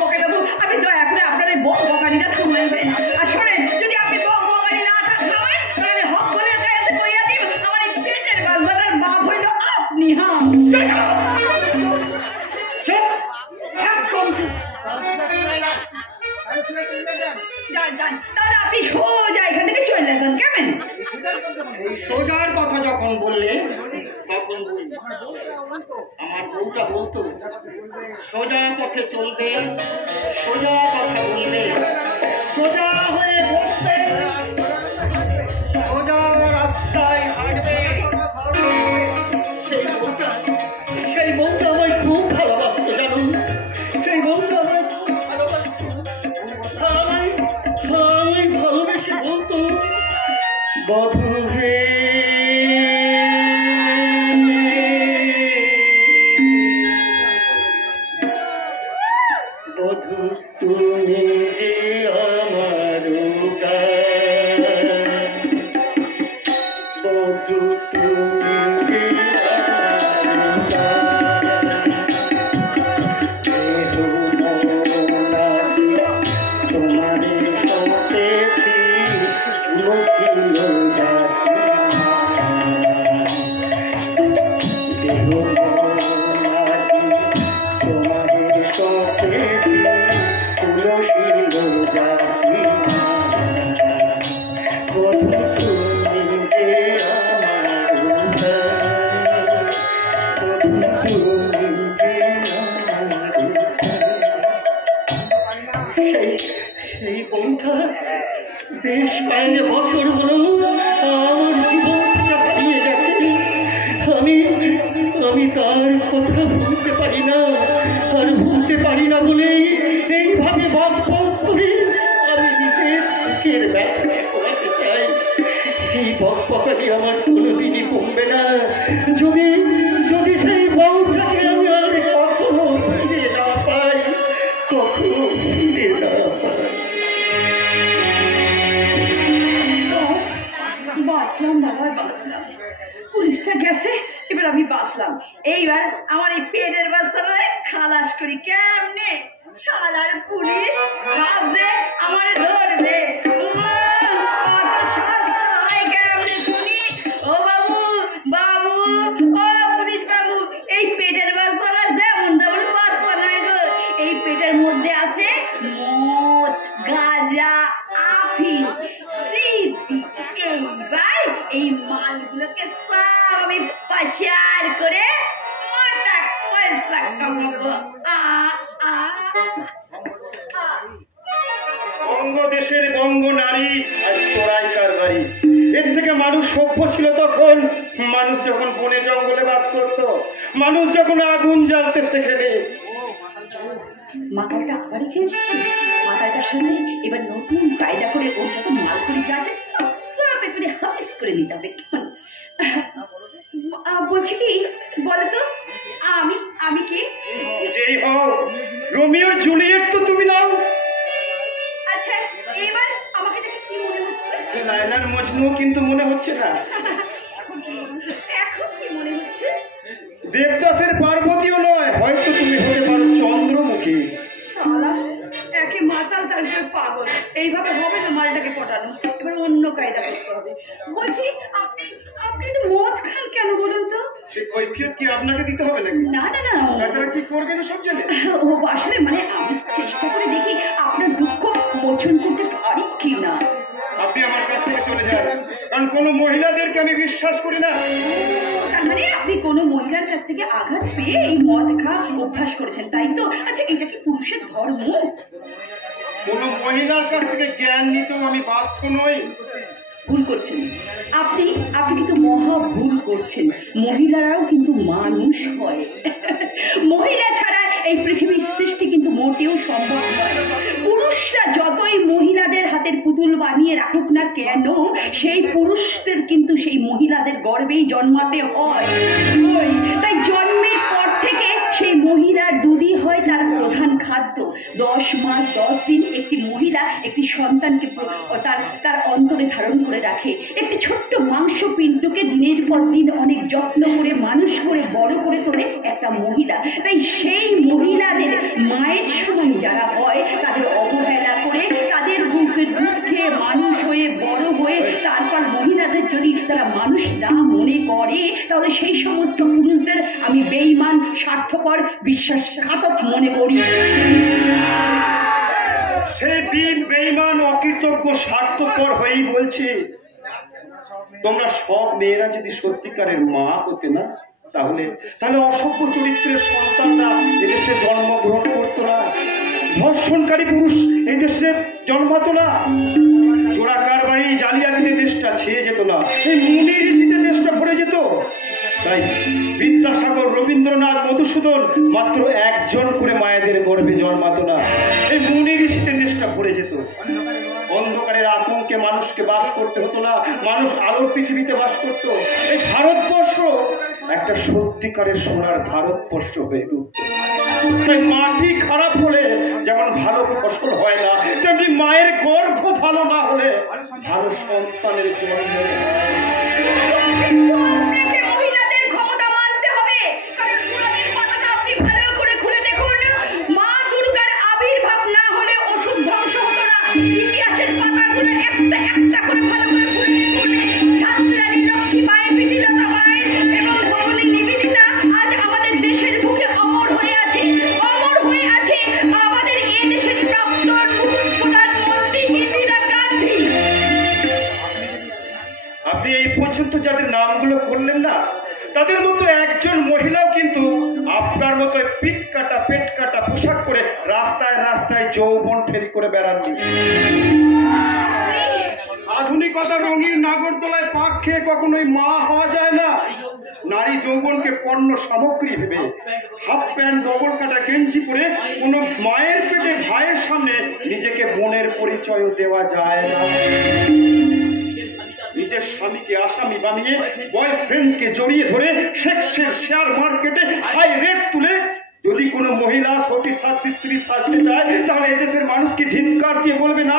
বকাই বাবু, আপনি দয়া করে আপনার এই বকানিটা থামাইবেন। আর শোনেন, যদি আপনি বকানি না থামেন, তাহলে হক করে কাছে কইয়া দিব আমার এই পেটের বাচ্চাটার বাপ হইল আপনি। হ্যাঁ চুপ, একদম চুপ। যান, তাহলে আপনি সোজা এখান থেকে চলে যান। কেমন? এই সোজার কথা যখন বললে তখন বলি, আমার বউটা বলতো সোজা পথে চলবে, সোজা কথা বলবে, সোজা হয়ে বসবে, সোজা রাস্তায় হাঁটবে। সেই বউটা আমায় খুব ভালোবাসতো জানুন, সেই বউটা আমায় খুব ভালোবাসতো। আমায় ভালোবেসে বলতো, বধূ হে বধূ তুমি যে আমার বধূ তুমি যে তোমারে সতেছি ছিল তোমাদের সতেছি তুলসীর জাতি বধূ তুমি যে আমার বধূ তুমি যে আমার সেই বউটা বেশ কয়েক বছর হলো আমার জীবনটা হারিয়ে গেছে। আমি তার কথা ভুলতে পারি না, আর ভুলতে পারি না বলেই এইভাবে বক করে আমি নিজের বুকের ব্যথা করাতে চাই। এই বকবকানি আমার কোনোদিনই কমবে না যদি সেই বউটাকে আমি আর কখনো ফিরে না পাই, কখনো ফিরে না পাই। বাঁচলাম বাবা, বাঁচলাম। পুলিশটা গেছে, এবার আমি বাঁচলাম। এইবার আমার এই পেটের বাচ্চাটা খালাস করি। কেমনে? শালার পুলিশ ভাবছে আমার ধরবে। কেমনে শুনি? ও বাবু, ও পুলিশ বাবু, এই পেটের বাচ্চাটা যেমন তেমন বাচ্চা নাই গো। এই পেটের মধ্যে আছে মদ, গাঁজা, আফিম, সিদ্ধি। এইবার এই মালগুলোকে সব আমি পাচার করে মোটা পয়সা কামাবো। বঙ্গদেশের বঙ্গ নারী আর চোরাই কারবারি, এর থেকে মানুষ সভ্য ছিল তখন, মানুষ যখন বনে জঙ্গলে বাস করত, মানুষ যখন আগুন জ্বালতে শেখেনি। মাথাটা আবারই খেয়েছি। মাথাটার সামনে এবার নতুন কায়দা করে ওর যত মাল করে যা আছে সব এবারে হাফিস করে নিতে হবে। কেমন? বলছি কি বলতো, আমি কি? যেই হও, রোমিও জুলিয়েট তো তুমি নাও। এবার আমাকে দেখে কি মনে হচ্ছে? লায়লার মজনু কিন্তু মনে হচ্ছে না। এখন কি মনে হচ্ছে? দেবদাসের পার্বতীও নয়, হয়তো তুমি হতে পারো চন্দ্রমুখী। শালা একে মাতাল তারপরে পাগল, এইভাবে হবে না মালটাকে পটানো। এবার অন্য কায়দা করতে হবে। বলছি আপনি আপনি একটু মদ খান কেন বলুন তো? সে কৈফিয়ত কি আপনাকে দিতে হবে নাকি? না না না, তাছাড়া কি করবেন সব জানে? ও আসলে মানে আমি চেষ্টা করে দেখি আপনার দুঃখ মোচন করতে পারি কি না। আপনি আমার কাছ থেকে চলে যান, কারণ কোনো মহিলাদেরকে আমি বিশ্বাস করি না। তার মানে আপনি কোনো মহিলার কাছ থেকে আঘাত পেয়ে এই মদ খাওয়া অভ্যাস করেছেন, তাই তো? আচ্ছা, এটা কি পুরুষের ধর্ম? কোনো মহিলার কাছ থেকে জ্ঞান নিতেও আমি বাধ্য নই। ভুল করছেন আপনি, আপনি কিন্তু মহা ভুল করছেন। মহিলারাও কিন্তু মানুষ হয়। মহিলা ছাড়া এই পৃথিবীর সৃষ্টি কিন্তু মোটেও সম্ভব নয়। পুরুষরা যতই মহিলাদের হাতের পুতুল বানিয়ে রাখুক না কেন, সেই পুরুষদের কিন্তু সেই মহিলাদের গর্ভেই জন্মাতে হয়। তাই জন্মের পর থেকে সেই মহিলার দুধই হয় তার প্রধান খাদ্য। 10 মাস 10 দিন একটি মহিলা একটি সন্তানকে তার অন্তরে ধারণ করে রাখে। একটি ছোট্ট মাংসপিণ্ডকে দিনের পর দিন অনেক যত্ন করে মানুষ করে বড় করে তোলে একটা মহিলা। তাই সেই মহিলাদের মায়ের সমান যারা হয় তাদের অবহেলা করে, তাদের বুকের দুধ খেয়ে মানুষ হয়ে বড় হয়ে তারপর মহিলাদের যদি তারা মানুষ না মনে করে, তাহলে সেই সমস্ত পুরুষদের আমি বেঈমান, স্বার্থপর, বিশ্বাসঘাতক মনে করি। সেই বীর বেঈমান, অকৃতজ্ঞ, স্বার্থপর হয়েই বলছি, তোমরা সব মেয়েরা যদি সত্যিকারের মা হতে না, তাহলে অসভ্য চরিত্রের সন্তানরা এদেশে জন্মগ্রহণ করতো না। ধর্ষণকারী পুরুষ এই দেশে জন্মাতো না। চোরা কারবারি, জালিয়াতিতে দেশটা ছেয়ে যেত না। এই মুনি ঋষিতে দেশটা ভরে যেত। তাই বিদ্যাসাগর, রবীন্দ্রনাথ, মধুসূদন মাত্র একজন করে মায়েদের গর্ভে জন্মাতো না। এই মুনি ঋষিতে দেশটা ভরে যেত। অন্ধকারের আতঙ্কে মানুষকে বাস করতে হতো না, মানুষ আলোর পৃথিবীতে বাস করত। এই ভারতবর্ষ একটা সত্যিকারের সোনার ভারতবর্ষ হয়ে উঠত। তাই মাটি খারাপ হলে যেমন ভালো ফসল হয় না, তেমনি মায়ের গর্ভ ভালো না হলে ভালো সন্তানের জন্ম হয়। মহিলাদের ক্ষমতা মানতে হবে, কারণ পুরাণের পাতাটা আপনি ভালো করে খুলে দেখুন। মা দুর্গার আবির্ভাব না হলে ওষুধ ধ্বংস হতো না। ইতিহাসের পাতাগুলো একটা একটা করে ভালো করে খুলে দেখুন। ঝাঁসি রানী লক্ষ্মীবাঈ, বিধিলতা বাই এবং ভবানী নিবেদিতা আজ আমাদের দেশের বুকে অমর হয়ে আছে, অমর হয়ে আছে। আমাদের এই দেশের প্রাক্তন প্রধানমন্ত্রী ইন্দিরা গান্ধী। আপনি এই পর্যন্ত যাদের নামগুলো করলেন না, তাদের মতো একজন মহিলাও কিন্তু আপনার মতো পিঠ কাটা, পেট কাটা পোশাক করে রাস্তায় রাস্তায় যৌবন ফেরি করে বেড়াননি। আধুনিকতা রঙিন নাগরদোলায় পাক খেয়ে কখনোই মা হওয়া যায় না। নারী যৌবনকে পণ্য সামগ্রী ভেবে হাফ প্যান্ট, ডবল কাটা গেঞ্জি পরে কোনো মায়ের পেটে ভাইয়ের সামনে নিজেকে বোনের পরিচয় দেওয়া যায় না। নিজের স্বামীকে আসামি বানিয়ে বয়ফ্রেন্ডকে জড়িয়ে ধরে সেক্সের শেয়ার মার্কেটে হাই রেট তুলে যদি কোনো মহিলা সতী সাধ্বী স্ত্রী সাজতে চায়, তাহলে এদেশের মানুষকে ধিক্কার দিয়ে বলবে, না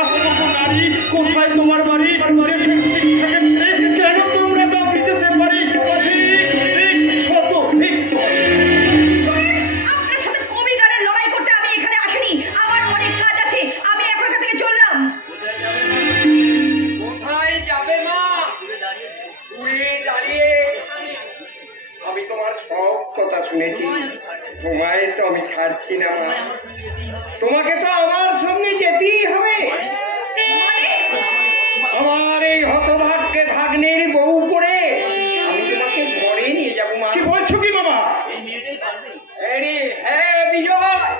নারী, কোথায় তোমার বাড়ি? দেশের শিক্ষাক্ষেত্রে কেন তোমরা দাও বিদেশে বাড়ি? আপনার সাথে কবি গানের লড়াই করতে আমি এখানে আসিনি। আমার অনেক কাজ আছে, আমি এখন এখান থেকে চললাম। কোথায় যাবে মা? উড়ে দাঁড়িয়ে আমি তোমার সব কথা শুনেছি। তোমায় তো আমি ছাড়ছি না মা। তোমাকে তো আমার সঙ্গে যেতেই হবে। আমার এই হতভাগ্যে ভাগ্নের বউ করে আমি তোমাকে ঘরে নিয়ে যাবো মা। কি বলছো কি বাবা? আরে হ্যাঁ বিজয়,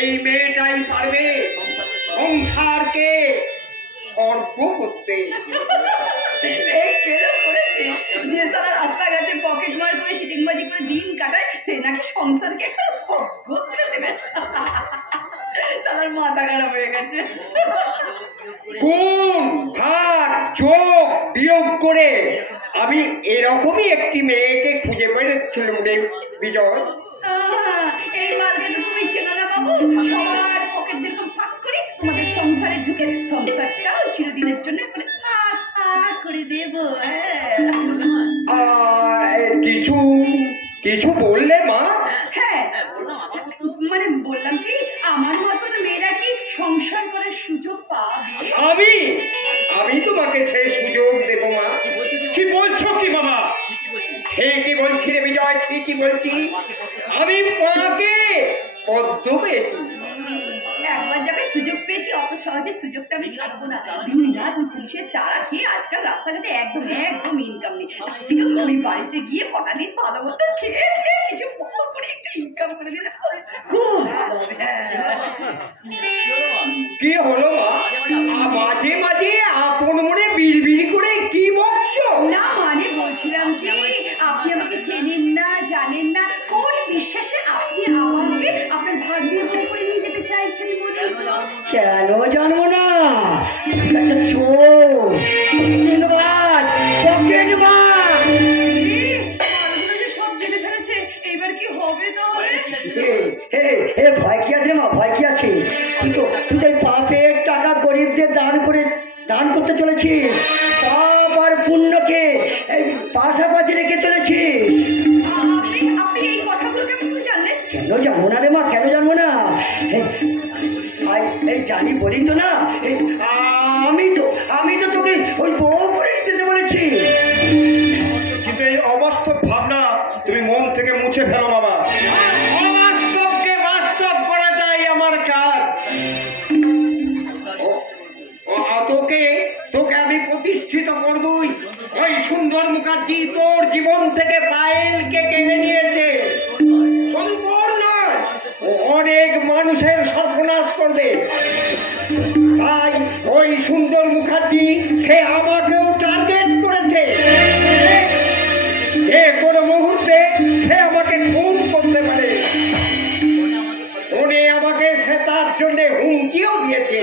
এই মেয়েটাই পারবে সংসারকে স্বর্গ করতে। এই কেন করেছে যে সারা রাস্তাঘাটে পকেট মার করে চিটিংবাজি করে দিন কাটায়, সে নাকি সংসারকে একটা স্বর্গ করে দেবে। সারার মাথা খারাপ হয়ে গেছে। গুণ, ভাগ, যোগ, বিয়োগ করে আমি এরকমই একটি মেয়েকে খুঁজে বেরোচ্ছিলাম রে বিজয়। এই মালকে তো তুমি চেনো না বাবু। সবার পকেট যেরকম ফাঁক করে তোমাদের সংসারে সুখে সংসারটাও চিরদিনের জন্য করে করে দেবো। কিছু কিছু বললে মা? হ্যাঁ, মানে বললাম কি আমার মতন মেয়েরা কি সংসার করার সুযোগ পাবে? আমি তোমাকে সেই সুযোগ দেবো মা। কি বলছো কি বাবা? ঠিকই বলছি রে বিজয়, ঠিকই বলছি। আমি মাকে পদ্ম পেয়েছি। একবার যাবে সুযোগ পেয়েছি, অত সহজে সুযোগটা আমি ছাড়বো না। দিন রাত পুলিশের তারা খেয়ে আজকাল রাস্তাঘাটে একদম ইনকাম নেই। ওই বাড়িতে গিয়ে কটা দিন ভালো মতো খেয়ে কিছু মতো করে একটু ইনকাম করে দিলে খুব ভালো হবে। কি হলো মা? মাঝে মাঝে আপন মনে বিড়বিড় করে কি বকছো? না মানে বলছিলাম কি, আপনি আমাকে চেনেন না, জানেন না, কোন বিশ্বাসে আপনি আমাকে আপনার ভাগ্যের বউ করে নিয়ে যেতে চাইছেন বলুন তো? কেন জানবো না? একটা চোর, চিনবাজ, পকেটবাজ। সব জেনে ফেলেছে, এইবার কি হবে তাহলে? ভয় কি আছে মা? ভয় কি আছে? তুই তো পাপের টাকা গরিবদের দান করতে চলেছিস। পাপ আর পুণ্যকে পাশাপাশি রেখে চলেছিস। আপনি এই কথাগুলো কেমন জানলেন? কেন জানবো না রে মা, কেন জানবো না? এই জানি বলি তো না, আমি তো তোকে ওই বউ করে নিতে বলেছি। কিন্তু এই অবাস্তব ভাবনা তুমি মন থেকে মুছে ফেলো বাবা। অবাস্তবকে বাস্তব করাটাই আমার কাজ। তোকে আমি প্রতিষ্ঠিত করবই। ওই সুন্দর মুখার্জি তোর জীবন থেকে পায়েলকে কেড়ে নিয়েছে। শুধু তোর নয়, ও অনেক মানুষের সর্বনাশ করবে। তাই ওই সুন্দর মুখার্জি সে আমাকেও টার্গেট করেছে। যে কোনো মুহূর্তে সে আমাকে খুন করতে পারে। উনি আমাকে সে তার জন্য হুমকিও দিয়েছে।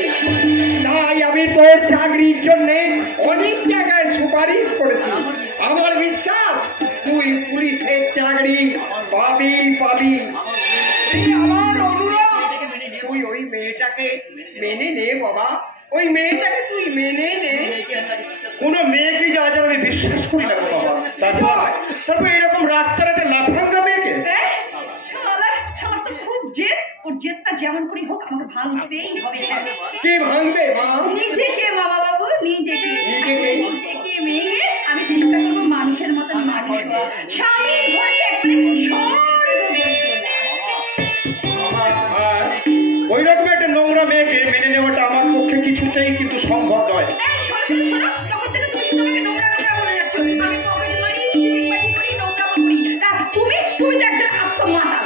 তাই আমি তোর চাকরির জন্য অনেক জায়গায় সুপারিশ করেছি। আমার বিশ্বাস তুই পুলিশের চাকরি পাবি। আমার অনুরোধ, তুই ওই মেয়েটাকে মেনে নে বাবা। ওই মেয়েটাকে তুই মেনে নে। কোনো মেয়েকে যা আজ আমি বিশ্বাস করি না বাবা। তারপর এরকম রাস্তার একটা লাফাঙ্গা মেয়েকে। শালা তো খুব জেদ, ওর জেদটা যেমন করে হোক আমাকে ভাঙতেই হবে। কি ভাঙবে মা? নিজেকে বাবা বাবু, নিজেকে মেয়ে আমি চেষ্টা করবো মানুষের মতন মানুষ হওয়া, স্বামীর ঘরে একবারে ওই রকম একটা নোংরা মেয়েকে মেনে নেওয়াটা আমার পক্ষে কিছুতেই কিন্তু সম্ভব নয়। তখন থেকে তুমি শুধু আমাকে নোংরা বলে যাচ্ছ। আমি পকেট মারি, চিটিংবাজি করি, নোংরামো করি। তা তুমি তো একজন আস্ত মাতাল।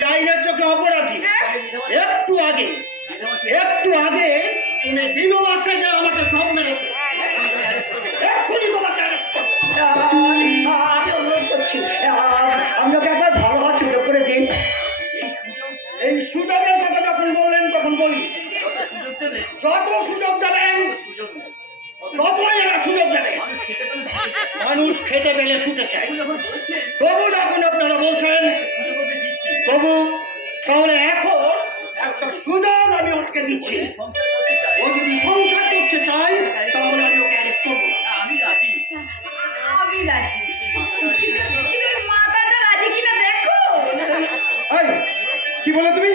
ডাইনের চোখে অপরাধী। একটু আগে তুমি বিনোবাসে যে আমাকে ধম মেরেছে। এক্ষুনি তোমাকে অ্যারেস্ট করো। আমি অনুরোধ করছি, আপনাকে একবার ভালো হওয়ার সুযোগ করে দিন। এই সুযোগের কথা যখন বললেন তখন বলি, যত সুযোগ দেবেন ততই এরা সুযোগ দেবে। মানুষ খেতে পেলে শুতে চায়। তবু যখন আপনারা বলছেন তবু, তাহলে এখন একটা সুযোগ আমি ওকে দিচ্ছি। ও যদি সংসার করতে চাই তাহলে আমি ওকে অ্যারেস্ট করবো। আমি রাজি। কিন্তু ওই মাতালটা রাজি কিনা দেখো। কি বলে তুমি?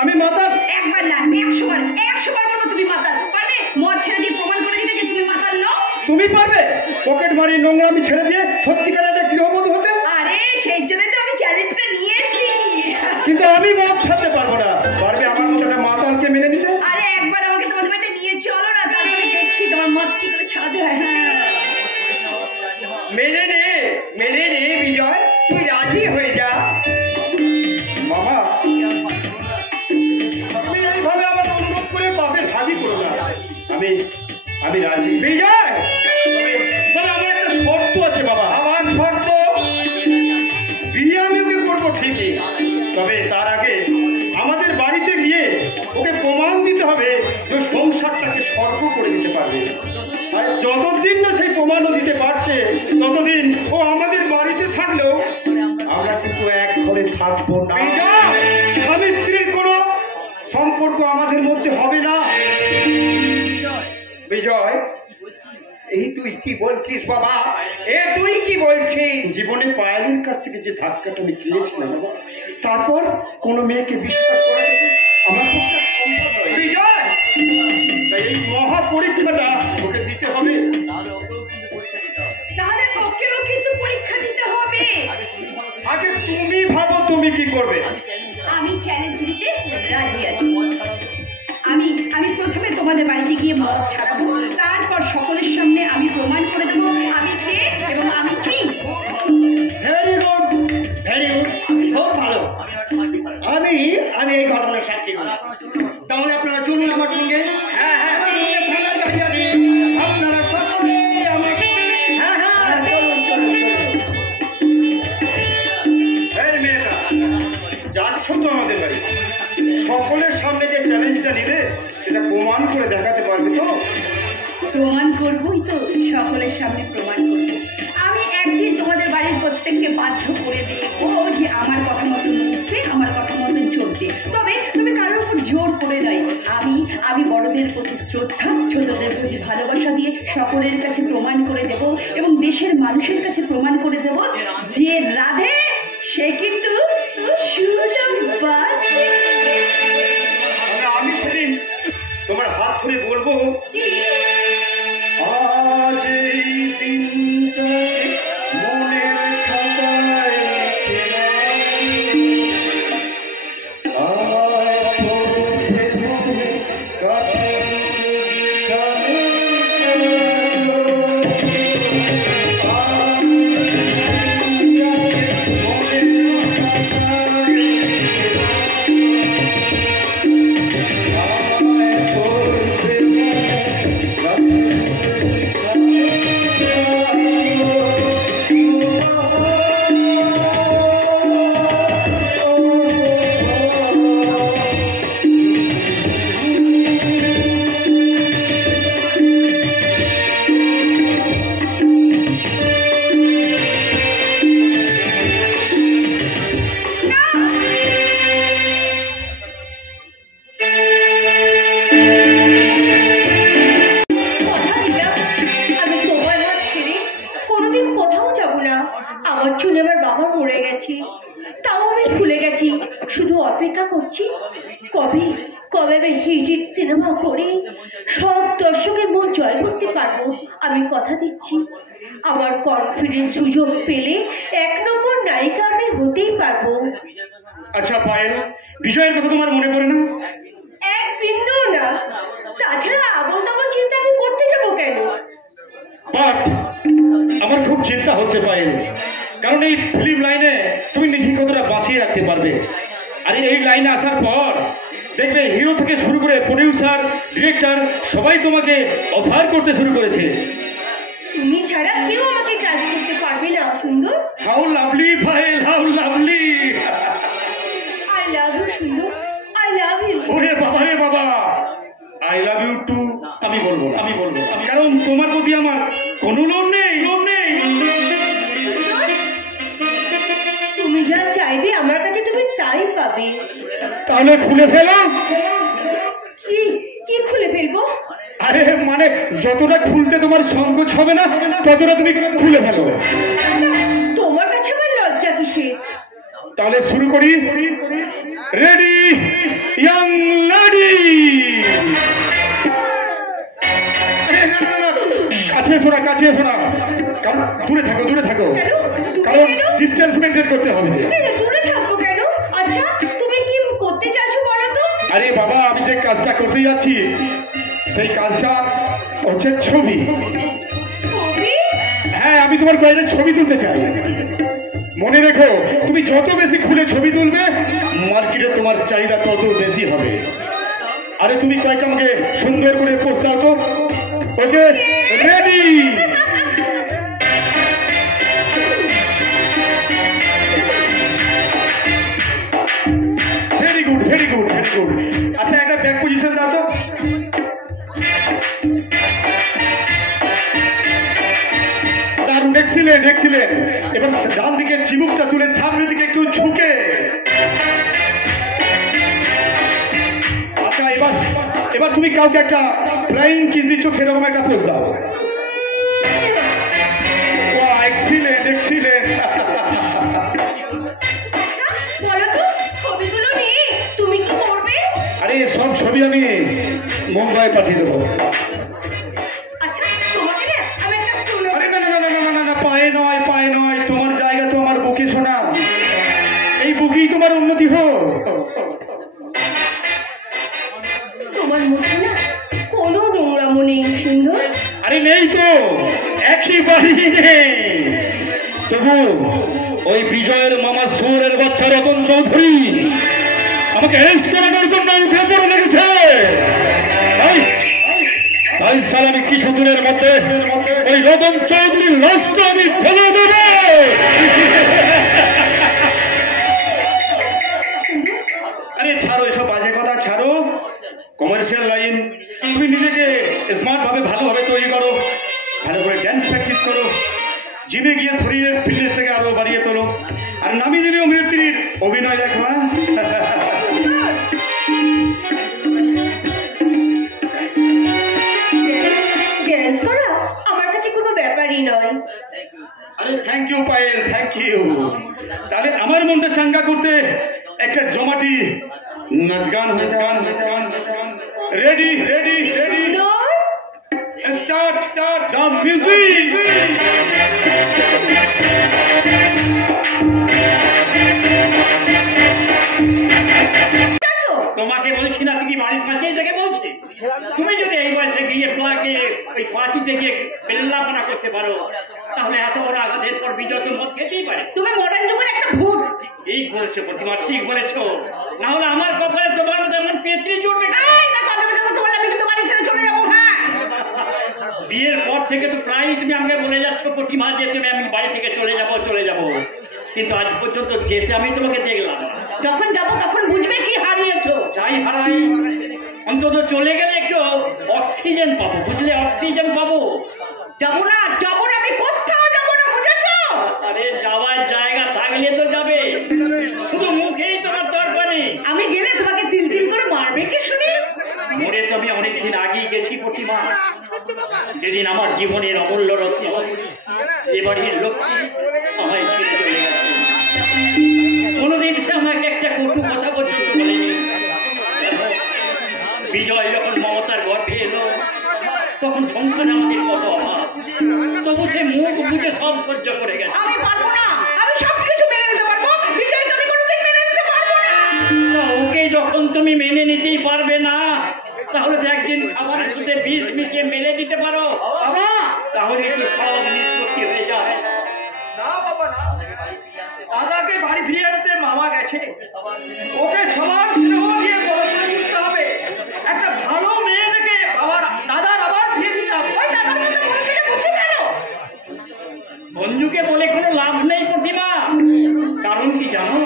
আমি মাতাল? একবার না, 100 বার বলো তুমি মাতাল। পারবে মদ ছেড়ে দিয়ে প্রমাণ করে দিতে যে তুমি মাতাল নও? তুমি পারবে পকেট মারি নোংরামি ছেড়ে দিয়ে সত্যিকার একটা গৃহবধূ হতে? আরে সেই জন্যই তো আমি চ্যালেঞ্জটা নিয়েছি। কিন্তু আমি মদ ছাড়তে পারবো না। পারবে আমার মতো একটা মাতালকে মেনে নিতে? আরে একবার আমাকে তোমাদের বাড়িতে নিয়ে চলো না, তারপরে দেখছি তোমার মদ কি করে ছাড়াতে হয়। মেনে নে বিজয়, তুই রাজি হয়ে যা। বাবা তুমি এইভাবে আমার অনুরোধ করে পাপে ভাগি করো না। আমি রাজি বিজয়। তবে আমার একটা শর্ত আছে বাবা। আমার শর্ত? বিয়ে আমি ওকে করবো ঠিকই, তবে তার আগে আমাদের বাড়িতে গিয়ে ওকে প্রমাণ দিতে হবে যে সংসারটাকে স্বর্গ করে দিতে পারবে। আর যতদিন না সেই প্রমাণও দিতে পারছে ততদিন ও আমাদের বাড়িতে থাকলেও আমরা কিন্তু এক ঘরে থাকবো না। স্বামী স্ত্রীর কোনো সম্পর্ক আমাদের মধ্যে হবে না। বিজয়, এই তুই কি বলছিস বাবা? এ তুই কি বলছিস? জীবনে পায়েলের কাছ থেকে যে ধাক্কাটা আমি খেয়েছিলাম বাবা, তারপর কোনো মেয়েকে বিশ্বাস করা গেছে আমার পক্ষে সম্ভব নয়। বিজয়, তাই এই মহা পরীক্ষাটা ওকে দিতে হবে। তাহলে ওকেও কিন্তু পরীক্ষা দিতে হবে। আগে তুমি ভাবো তুমি কি করবে। আমি চ্যালেঞ্জ দিতে রাজি আছি। আমি আমি প্রথমে তোমাদের বাড়িতে গিয়ে মদ ছাড়াবো, তারপর সকলের সামনে আমি প্রমাণ করে দেবো আমি কে এবং আমি কি। ভেরি গুড, ভেরি গুড, খুব ভালো। আমি এই ঘটনার সাক্ষী হব। তাহলে আপনারা চলুন আমার সঙ্গে। হ্যাঁ হ্যাঁ আপনারা সকলে আমার হ্যাঁ হ্যাঁ এই মেয়েটা যাচ্ছ তো আমাদের বাড়ি, সকলের সামনে যে চ্যালেঞ্জটা নিলে সেটা প্রমাণ করে দেখাতে পারবে তো? প্রমাণ করবোই তো, সকলের সামনে প্রমাণ করবো। আমি একদিন তোমাদের বাড়ির প্রত্যেককে বাধ্য করে দেখবো যে আমার কথা মতো উঠবে, আমার কথা মতো চলবে। তবে কারোর উপর জোর করে নয়। আমি বড়দের প্রতি শ্রদ্ধা, ছোটদের প্রতি ভালোবাসা দিয়ে সকলের কাছে প্রমাণ করে দেব এবং দেশের মানুষের কাছে প্রমাণ করে দেব যে রাধে সে কিন্তু আমি সেদিন তোমার হাত ধরে বলবো, কি আজ এই দিনটাকে মনের খাতায় লিখে রাখি। আয় পড়তে পড়তে কাছে যেখানে গেলো। আজ এই দিনটাকে মনের খাতায় লিখে রাখি। আয় পড়তে শুনে আমার বাবা মরে গেছে, তাও আমি ভুলে গেছি। শুধু অপেক্ষা করছি কবে আমি হিট সিনেমা করে সব দর্শকের মন জয় করতে পারবো। আমি কথা দিচ্ছি, আমার কনফিডেন্স সুযোগ পেলে 1 নম্বর নায়িকা আমি হতেই পারবো। আচ্ছা পায়েল, বিজয়ের কথা তোমার মনে পড়ে না? এক বিন্দু না। তাছাড়া আবল তাবল চিন্তা আমি করতে যাবো কেন? বাট আমার খুব চিন্তা হচ্ছে পায়েল, কারণ এই ফিল্ম লাইনে তুমি নিজেকে কতটা বাঁচিয়ে রাখতে পারবে। আর এই লাইনে আসার পর দেখবে হিরো থেকে শুরু করে প্রডিউসার, ডিরেক্টর সবাই তোমাকে অফার করতে শুরু করেছে। তুমি ছাড়া কেউ আমাকে কাজ করতে পারবে না সুন্দর। How lovely Payel, how lovely. I love you সুন্দর, আই লাভ ইউ। ওরে বাবা রে বাবা, আই লাভ ইউ টু আমি বলবো, কারণ তোমার প্রতি আমার কোনো লোভ নেই। তুমি যা চাইবে আমার কাছে তুমি তাই পাবে। তাহলে খুলে ফেলো। কি কি খুলে ফেলবো? আরে মানে যতটা খুলতে তোমার সংকোচ হবে না ততটা তুমি খুলে ফেলো। তোমার কাছে আমার লজ্জা কিসের? তাহলে শুরু করি। Ready young lady. কাছে এসো না, দূরে থাকো, কারণ ডিস্টেন্স মেনটেন করতে হবে। দূরে থাকবো কেন? আচ্ছা তুমি কি করতে চাইছো বলো তো? আরে বাবা, আমি যে কাজটা করতে যাচ্ছি সেই কাজটা হচ্ছে ছবি। হ্যাঁ, আমি তোমার কয়েকটা ছবি তুলতে চাই। মনে রেখো, তুমি যত বেশি খুলে ছবি তুলবে মার্কেটে তোমার চাহিদা তত বেশি হবে। আরে তুমি কয়েকটা আমাকে সুন্দর করে পোস্ট দাও তো। ওকে, রেডি। Very good. আচ্ছা, একটা ব্যাক পজিশন দাও তো। দারুণ, এক্সিলেন্ট। এবার ডান দিকে চিবুকটা তুলে সামনের দিকে একটু ঝুঁকে। আচ্ছা, এবার তুমি কাউকে একটা ফ্লাইং কিস দিচ্ছ সেরকম একটা পোজ দাও। Excellent excellent. আচ্ছা বলো তো ছবিগুলো নিয়ে তুমি কি করবে? আরে সব ছবি আমি মুম্বাই পাঠিয়ে দেবো। আচ্ছা তোমাকে না আমি একটা পুরো আরে না না না না না না না, পায়ে নয় পায়ে নয়, তোমার জায়গা তো আমার বুকে শোনা, এই বুকেই তোমার উন্নতি হোক। তোমার মুখে না কোনো নোংরামো নেই সুন্দর। আরে নেই তো, একেবারেই নেই। তবু ওই বিজয়ের মামা সুরের বাচ্চা রতন চৌধুরী আমাকে অ্যারেস্ট করানোর জন্য উঠে পড়ে লেগেছে। তাই সালামি কিছু দূরের মধ্যে ওই রতন চৌধুরীর লাশটা আমি ফেলে দেব। আরে ছাড়ো এসব বাজে কথা, ছাড়ো। কমার্শিয়াল লাইন, তুমি নিজেকে স্মার্ট ভাবে ভালোভাবে তৈরি করো, ভালো করে ড্যান্স প্র্যাকটিস করো, জিমে গিয়ে শরীরের ফিটনেসটাকে আরো বাড়িয়ে তোলো, আর নামি দেবী অভিনেত্রীর অভিনয় দেখো। ড্যান্স করা আমার কাছে কোনো ব্যাপারই নয়। আরে thank you Payel, thank you. তাহলে আমার মনটা চাঙ্গা করতে একটা জমাটি নাচ গান হয়েছে। Ready ready ready, start start the music. তোমাকে বলছি না, তুমি বাড়ির পাশেই থেকে বলছি। তুমি যদি এই বয়সে গিয়ে প্লাকে ওই পার্টিতে গিয়ে বেল্লাপনা করতে পারো, তাহলে এত বড় আঘাতের পর বিজয় তো মদ খেতেই পারে। তুমি মডার্ন যুগের একটা ভূত। ঠিক বলেছো প্রতিমা, ঠিক বলেছো। না হলে আমার কপালে তোমার তেমন পেত্রি জুটবে। এই না কথা বলতে কথা বললে আমি কিন্তু বাড়ি ছেড়ে চলে যাবো। হ্যাঁ বিয়ের পর থেকে তো প্রায় তুমি আমাকে বলে যাচ্ছ প্রতিমা যে তুমি আমি বাড়ি থেকে চলে যাব চলে যাব, কিন্তু আজ পর্যন্ত যেতে আমি তোমাকে দেখলাম না। যখন যাবো তখন বুঝবে কি হারিয়েছো। যাই হারাই, অন্তত চলে গেলে একটু অক্সিজেন পাবো, বুঝলে? অক্সিজেন পাবো। যাবো না আমি কোথাও যাবো না, বুঝেছো? আরে যাওয়ার জায়গা থাকলে তো যাবে, শুধু মুখেই তোমার দরকার নেই। আমি গেলে তোমাকে তিল তিল করে মারবে কি শুনি? মরে তো আমি অনেকদিন আগেই গেছি প্রতিমা, যেদিন আমার জীবনের অমূল্য রত্ন এবাড়ির লক্ষ্মী আমায় ছেড়ে চলে গেছে। কোনোদিন সে আমাকে একটা কটু কথা পর্যন্ত বলেনি। বিজয় যখন মমতার গর্ভে এলো, তখন সংসারে আমাদের কত অভাব, তবু সে মুখ বুঝে সব সহ্য করে গেছে। আমি পারবো না, আমি সবকিছু মেনে নিতে পারবো, বিজয়কে আমি কোনোদিন মেনে নিতে পারবো না। ওকে যখন তুমি মেনে নিতেই পারবে না, তাহলে তো একদিন খাবারের সাথে বিষ মিশিয়ে মেলে দিতে পারো, তাহলে কি সব নিষ্পত্তি হয়ে যায়। না বাবা না, দাদাকে বাড়ি ফিরিয়ে আনতে মামা গেছে, ওকে সবার স্নেহ দিয়ে বড় করে তুলতে হবে। একটা ভালো মেয়ে দেখে দাদার আবার বিয়ে দিতে হবে। ওই দাদার কথা বলতে বুঝে গেল। বন্ধুকে বলে কোনো লাভ নেই প্রতিমা, কারণ কি জানো?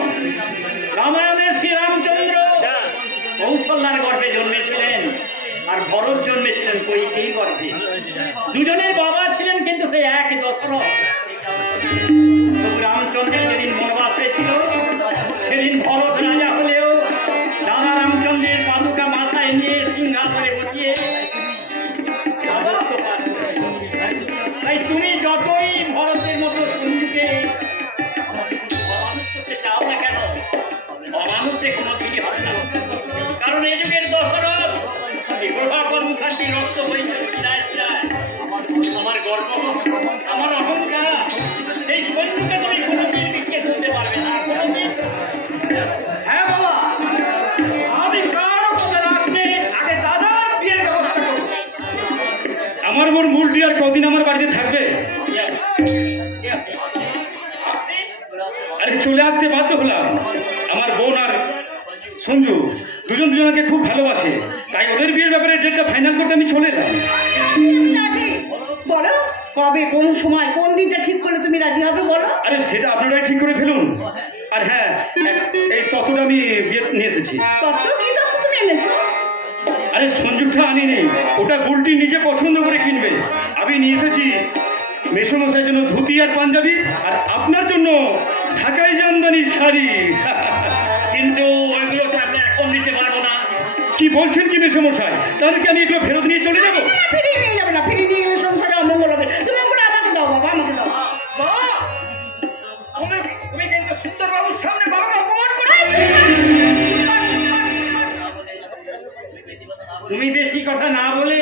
রামায়ণে শ্রীরামচন্দ্র কৌশল্যার গর্ভে জন্মেছিলেন, আর ভরত জন্মেছিলেন কৈকেয়ীর গর্ভে। দুজনের বাবা ছিলেন কিন্তু সেই এক দশরথ। রামচন্দ্রের যেদিন বনবাস হয়েছিল, সেদিন ভরত রাজা হলেও রাজা রামচন্দ্রের পাদুকা মাথায় নিয়ে সিংহাসনে বসিয়ে রাজত্ব পান। তাই তুমি যতই ভরতের মতো সন্ধুকে অমানুষ করতে চাও না কেন, অমানুষে কোনো কিছু হবে না। কারণ এই যুগের দশরথ এই প্রভাকর মুখার্জির রক্ত বইছে শিরায় শিরায়। আমার গর্ব, আমার অহংকার, এই সৈন্যকে তুমি কোনোদিন বিক্রিয়ে তুলতে পারবে না, কোনোদিন। হ্যাঁ বাবা, আমি কারো কথা রাখলে আগে দাদার বিয়ের ব্যবস্থা করবো। আমার বোন মুলটি আর কদিন আমার বাড়িতে থাকবে? আরে চলে আসতে বাধ্য হলাম। আমার বোন আর সঞ্জু দুজন দুজনকে খুব ভালোবাসে, তাই ওদের বিয়ের ব্যাপারে ডেটটা ফাইনাল করতে আমি চলে এলাম। রাজি বলো, কবে কোন সময় কোন দিনটা ঠিক করলে তুমি রাজি হবে বলো? আরে সেটা আপনারাই ঠিক করে ফেলুন। আর হ্যাঁ, এই ততটা আমি বিয়ে নিয়ে এসেছি। কত কি তত্ত্ব তুমি এনেছো? আরে সঞ্জুটা আনিনি, ওটা গুলটি নিজে পছন্দ করে কিনবে। আমি নিয়ে এসেছি মেসমশাইয়ের জন্য ধুতি আর পাঞ্জাবি, আর আপনার জন্য ঢাকাই জামদানি শাড়ি। কিন্তু ওইগুলো তো আমরা এখন নিতে পারবো না। কি বলছেন কি মেসমশাই? তাহলে কি আমি এগুলো ফেরত নিয়ে চলে যাবো? ফিরিয়ে নিয়ে যাবে না, ফিরিয়ে নিয়ে গেলে সংসারে অমঙ্গল হবে। তুমি ওগুলো আমাকে দাও বাবা, আমাকে দাও। মা, তুমি কিন্তু সুন্দরবাবুর সামনে বাবাকে অপমান করছো। তুমি বেশি কথা না বলে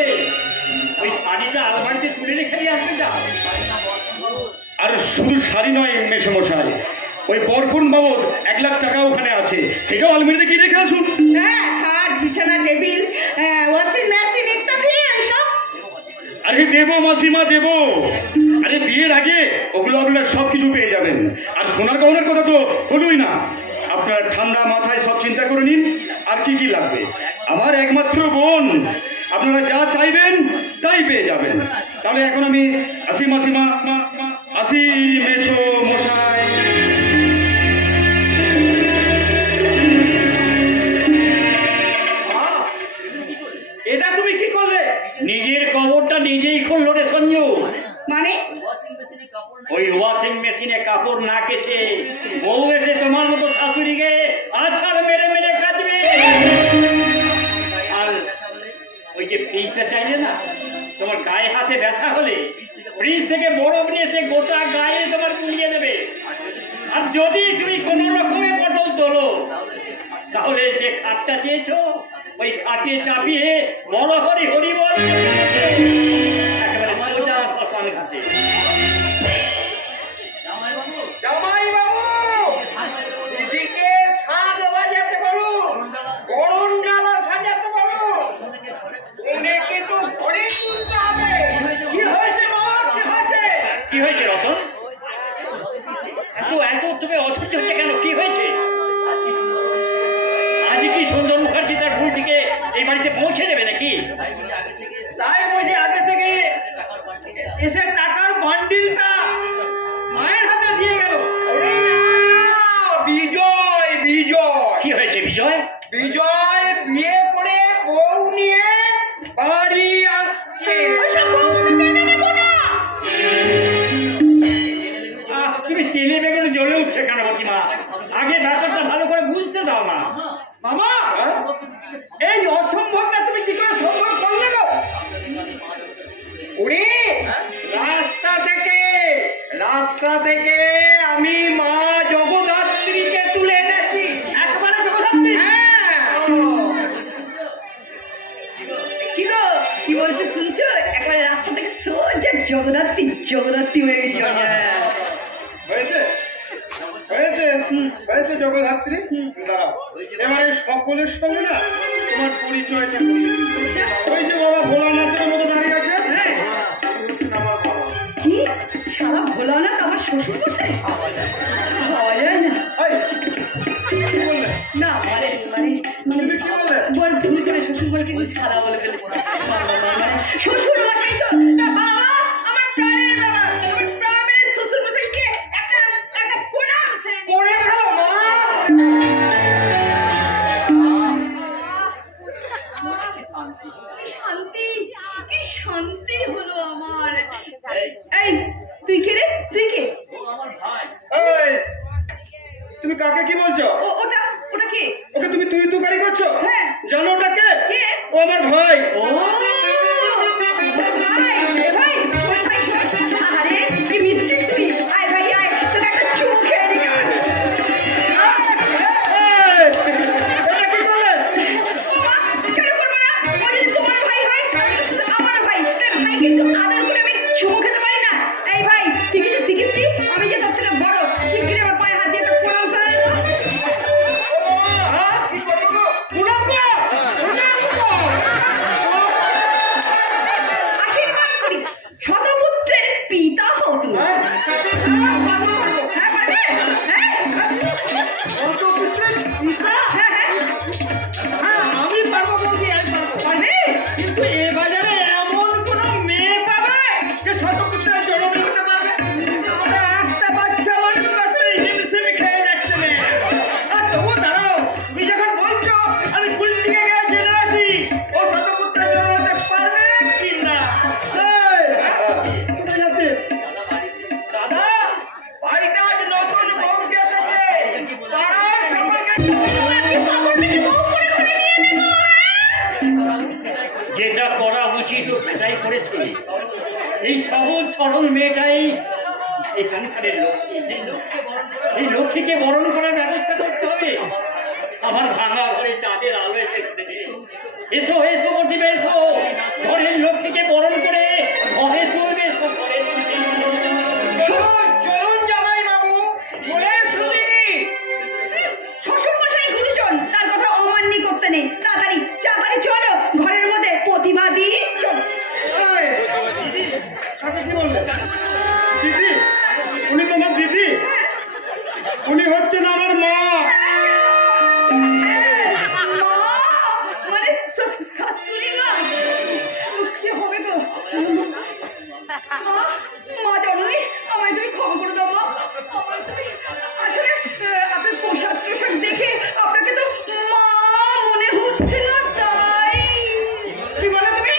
ওই শাড়িটা আলমারিতে তুলে রেখে দিয়ে আসবে যা। আর শুধু শাড়ি নয় মেসমশাই, ওই বরপুন বাবদ 1 লাখ টাকা ওখানে আছে, সেটাও আলমারিতে গিয়ে রেখে আসুন। হ্যাঁ, খাট, বিছানা, টেবিল, ওয়াশিং মেশিন ইত্যাদি সব। আরে দেবো মাসিমা, দেবো। আরে বিয়ের আগে ওগুলো আপনারা সব কিছু পেয়ে যাবেন। আর সোনার গহনার কথা তো হলোই না, আপনার ঠান্ডা মাথায় সব চিন্তা করে নিন আর কি কি লাগবে। আমার একমাত্র বোন, আপনারা যা চাইবেন তাই পেয়ে যাবেন। তাহলে এখন আমি আসি মাসিমা, আসি মেসো মশাই। এটা তুমি কি করলে? নিজের কবরটা নিজেই খুললো রে সঞ্জু। মানে ওই ওয়াশিং মেশিনে কাপড় না কেচে বউ এসে তোমার মতো শাশুড়িকে আছাড় মেরে মেরে কাচবে। আর ওই যে ফ্রিজটা চাইলে না, তোমার গায়ে হাতে ব্যথা হলে ফ্রিজ থেকে বরফ নিয়ে এসে গোটা গায়ে তোমার গুলিয়ে দেবে। আর যদি তুমি কোনো রকমে পটল তোলো, তাহলে যে খাটটা চেয়েছো ওই খাটে চাপিয়ে বড় হরি হরি বল একেবারে সোজা শ্মশান ঘাটে। জামাই বাবু, দিদিকে সাজ বাজাতে বলো, গরম ডালা সাজাতে বলো, ওদেরকে তো ঘরে তুলতে হবে। কি হয়েছে বাবা, কি হয়েছে? কি হয়েছে রতন? এত এত তুমি অধৈর্য হচ্ছে কেন? কি হয়েছে? আজ কি সুন্দর মুখার্জি তার ভুলটিকে এই বাড়িতে পৌঁছে দেবে নাকি? তাই বলছি আগে থেকে এসে টাকার বান্ডিলটা মায়ের হাতে দিয়ে গেল। ওরে না, বিজয় বিজয় কি হয়েছে বিজয়? বিজয় বিয়ে করে বউ নিয়ে বাড়ি আসছে। তুমি তেলে বেগুনে জ্বলে উঠছে কেন বকিমা? আগে ব্যাপারটা ভালো করে বুঝতে দাও মা। মামা, এই অসম্ভবটা তুমি কি করে সম্ভব করলে গো? ওরে রাস্তা থেকে আমি মা জগদ্ধাত্রীকে তুলে এনেছি। একবারে জগদ্ধাত্রী? হ্যাঁ, কি গো, কি বলছো শুনছো? একবারে রাস্তা থেকে সোজা জগদ্ধাত্রী জগদ্ধাত্রী হয়ে গেছি। হয়েছে হয়েছে হয়েছে জগদ্ধাত্রী। দাঁড়াও, এবারে সকলের সঙ্গে না তোমার পরিচয়টা করিয়ে দিই। ওই যে বাবা ভোলানাথের মতো দাঁড়িয়ে আছে, হ্যাঁ, আমার বাবা। কি সারা ভোলানাথ আমার শ্বশুর মশাই? ভাবা যায় না। এই, কি বললে? না মানে মানে তুমি কি বললে? বল ভুল করে শ্বশুর বলে কিন্তু সারা বলে ফেলেছি। মানে শ্বশুর মশাই তো না বাবা, আমার প্রাণের বাবা, আমার প্রাণের শ্বশুর মশাইকে একটা প্রণাম ছেড়ে দিই। করে ফেলো মা। কি শান্তি, কি শান্তি হলো আমার। এই তুই কে রে? তুই কে? এই, তুমি কাকে কি বলছো? ওটা ওটা কে? ওকে তুমি তুই তুকারি করছো? হ্যাঁ। জানো ওটা কে? কে? ও আমার ভাই। ও ভাই, এ ভাই, ওই ভাই শোন। আরে কি মিষ্টি তুই। আয় ভাই আয়, তোকে একটা চুমু খেয়ে নি। এই, এটা কি করলে? কেন করবো না? ও যদি তোমার ভাই হয়, আমার ভাই। ভাই কিন্তু আদর করে আমি চুমু খেতে পারি না। এই ভাই, তুই কিছু শিখিসনি? আমি যে তোর থেকে বড়, শিগগিরই আমার পায়ে হাত দিয়ে একটা প্রণাম জানাই তো। কি করবো গো? প্রণাম কর। আশীর্বাদ করি, শতপুত্রের পিতা হও তুমি। হ্যাঁ, পারবে? হ্যাঁ? হ্যাঁ, হ্যাঁ। হ্যাঁ, আমি পারবো বলছি, আমি পারবো। পারবে? কিন্তু এ বাজারে এমন কোনো মেয়ে পাবে পড়েছে। এই সহজ সরল মেয়েটাই এই সংসারের লক্ষ্মী। এই লক্ষ্মীকে বরণ করার ব্যবস্থা করতে হবে। আমার ভাঙা ঘরে চাঁদের আলো এসে পড়েছে। এসো এসো প্রতিভা, এসো ঘরের লক্ষ্মীকে বরণ করে ঘরে চলবে। এসো ঘরে চলুন জামাই বাবু, চলে এসো দিদি। শ্বশুর মশাই গুরুজন, তার কথা অমান্য করতে নেই। তাড়াতাড়ি চলো ঘরের মধ্যে। প্রতিমা দি চলো। আপনি কি বললেন? দিদি, উনি তোমার দিদি? উনি হচ্ছেন আমার মা। মানে শাশুড়ি মা? কি হবে গো? মা জননী, আমায় তুমি ক্ষমা করে দাও মা। আসলে আপনার পোশাক টোশাক দেখে আপনাকে তো মা মনে হচ্ছে না, তাই। কি বলে তুমি?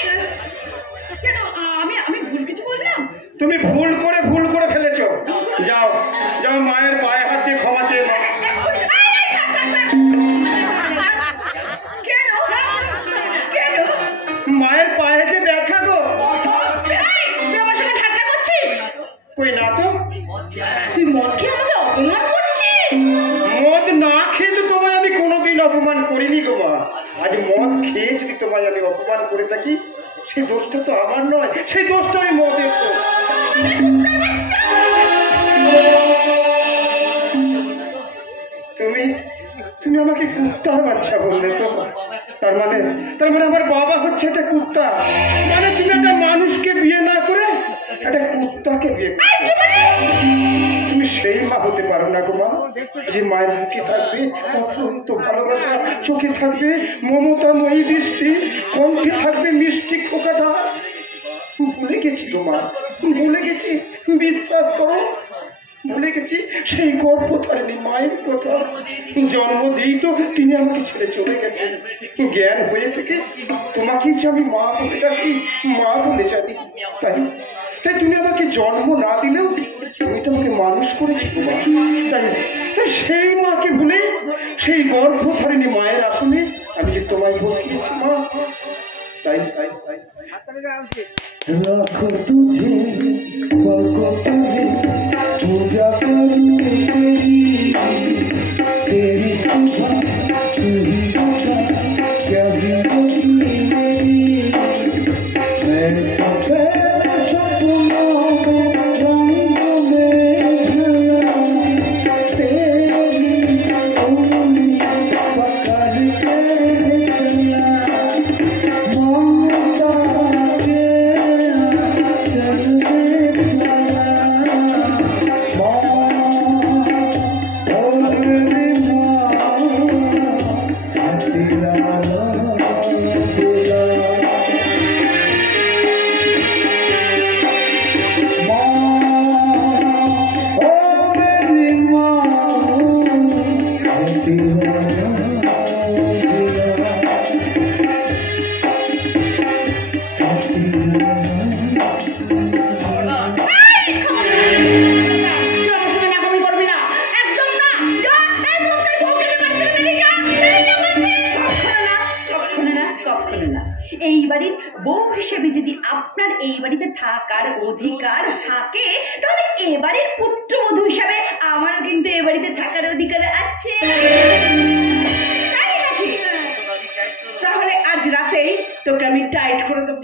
কেন আমি ভুল কিছু বললাম? তুমি ভুল করে ফেলেছো। যাও যাও, মায়ের পায়ে হাত দিয়ে ক্ষমা চেয়ে নাও। কেন? মায়ের পায়ে যে ব্যথা গো। তুই আমার সঙ্গে ঠাট্টা করছিস? কই না তো। তুই মদ খেয়ে আমাকে অপমান করছিস? মদ না খেয়ে তো তোমায় আমি কোনোদিন অপমান করিনি গো মা। আজ মদ খেয়ে যদি তোমায় আমি অপমান করে থাকি, সেই দোষটা তো আমার নয়, সেই দোষটা আমি মদের দোষ। তুমি আমাকে কুত্তার বাচ্চা বললে তো। তার মানে আমার বাবা হচ্ছে একটা কুত্তা। মানে তুমি একটা মানুষকে বিয়ে না করে একটা কুত্তাকে বিয়ে করছো। তুমি সেই মা হতে পারো না গো মা, যে মায়ের বুকে থাকবে অত্যন্ত ভালোবাসা, চোখে থাকবে মমতাময়ী দৃষ্টি, কণ্ঠে থাকবে মিষ্টি খোকাটা। ভুলে গেছি গো মা, ভুলে গেছি। বিশ্বাস করো, ভুলে গেছি সেই গর্ভধারিণী মায়ের কথা। জন্ম দিয়েই তো তিনি আমাকে ছেড়ে চলে গেছেন। জ্ঞান হয়ে থেকে তোমাকেই যে আমি মা বলে ডাকি, মা বলে জানি। তাই তুমি আমাকে জন্ম না দিলেও তুমি তো আমাকে মানুষ করেছো মা। তাই সেই মাকে ভুলে সেই গর্ভধারিণী মায়ের আসনে আমি যে তোমায় বসিয়েছি মা। তাই लाखों तुझे पलकों तुम्हें पूजा करूं तेरी सुबह तू ही बता क्या जिंदगी मेरी। मैं तो तेरे सपनों में रंगों में ढला तेरी उंगली पकड़ के चला ममता के चल वाला माँ और मेरी माँ तेरा এই বাড়ির বউ হিসেবে যদি আপনার এই বাড়িতে থাকার অধিকার থাকে, তাহলে এ বাড়ির পুত্রবধূ হিসাবে আমারও কিন্তু এ বাড়িতে থাকার অধিকার আছে। তাই নাকি? তাহলে আজ রাতেই তোকে আমি টাইট করে দেবো।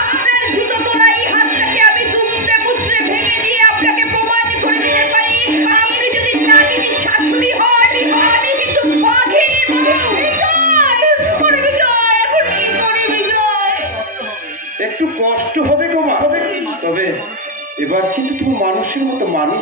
আপনার জুতো তোলা এই হাতটাকে আমি দুমড়ে মুচড়ে ভেঙে দিয়ে আপনাকে প্রমাণ করে দিতে পারি, আপনি যদি নাগিনী শাশুড়ি হন, আমি কিন্তু বাঘে একটু কষ্ট হবে গো মা, তবে এবার কিন্তু তুমি মানুষের মতো মানুষ।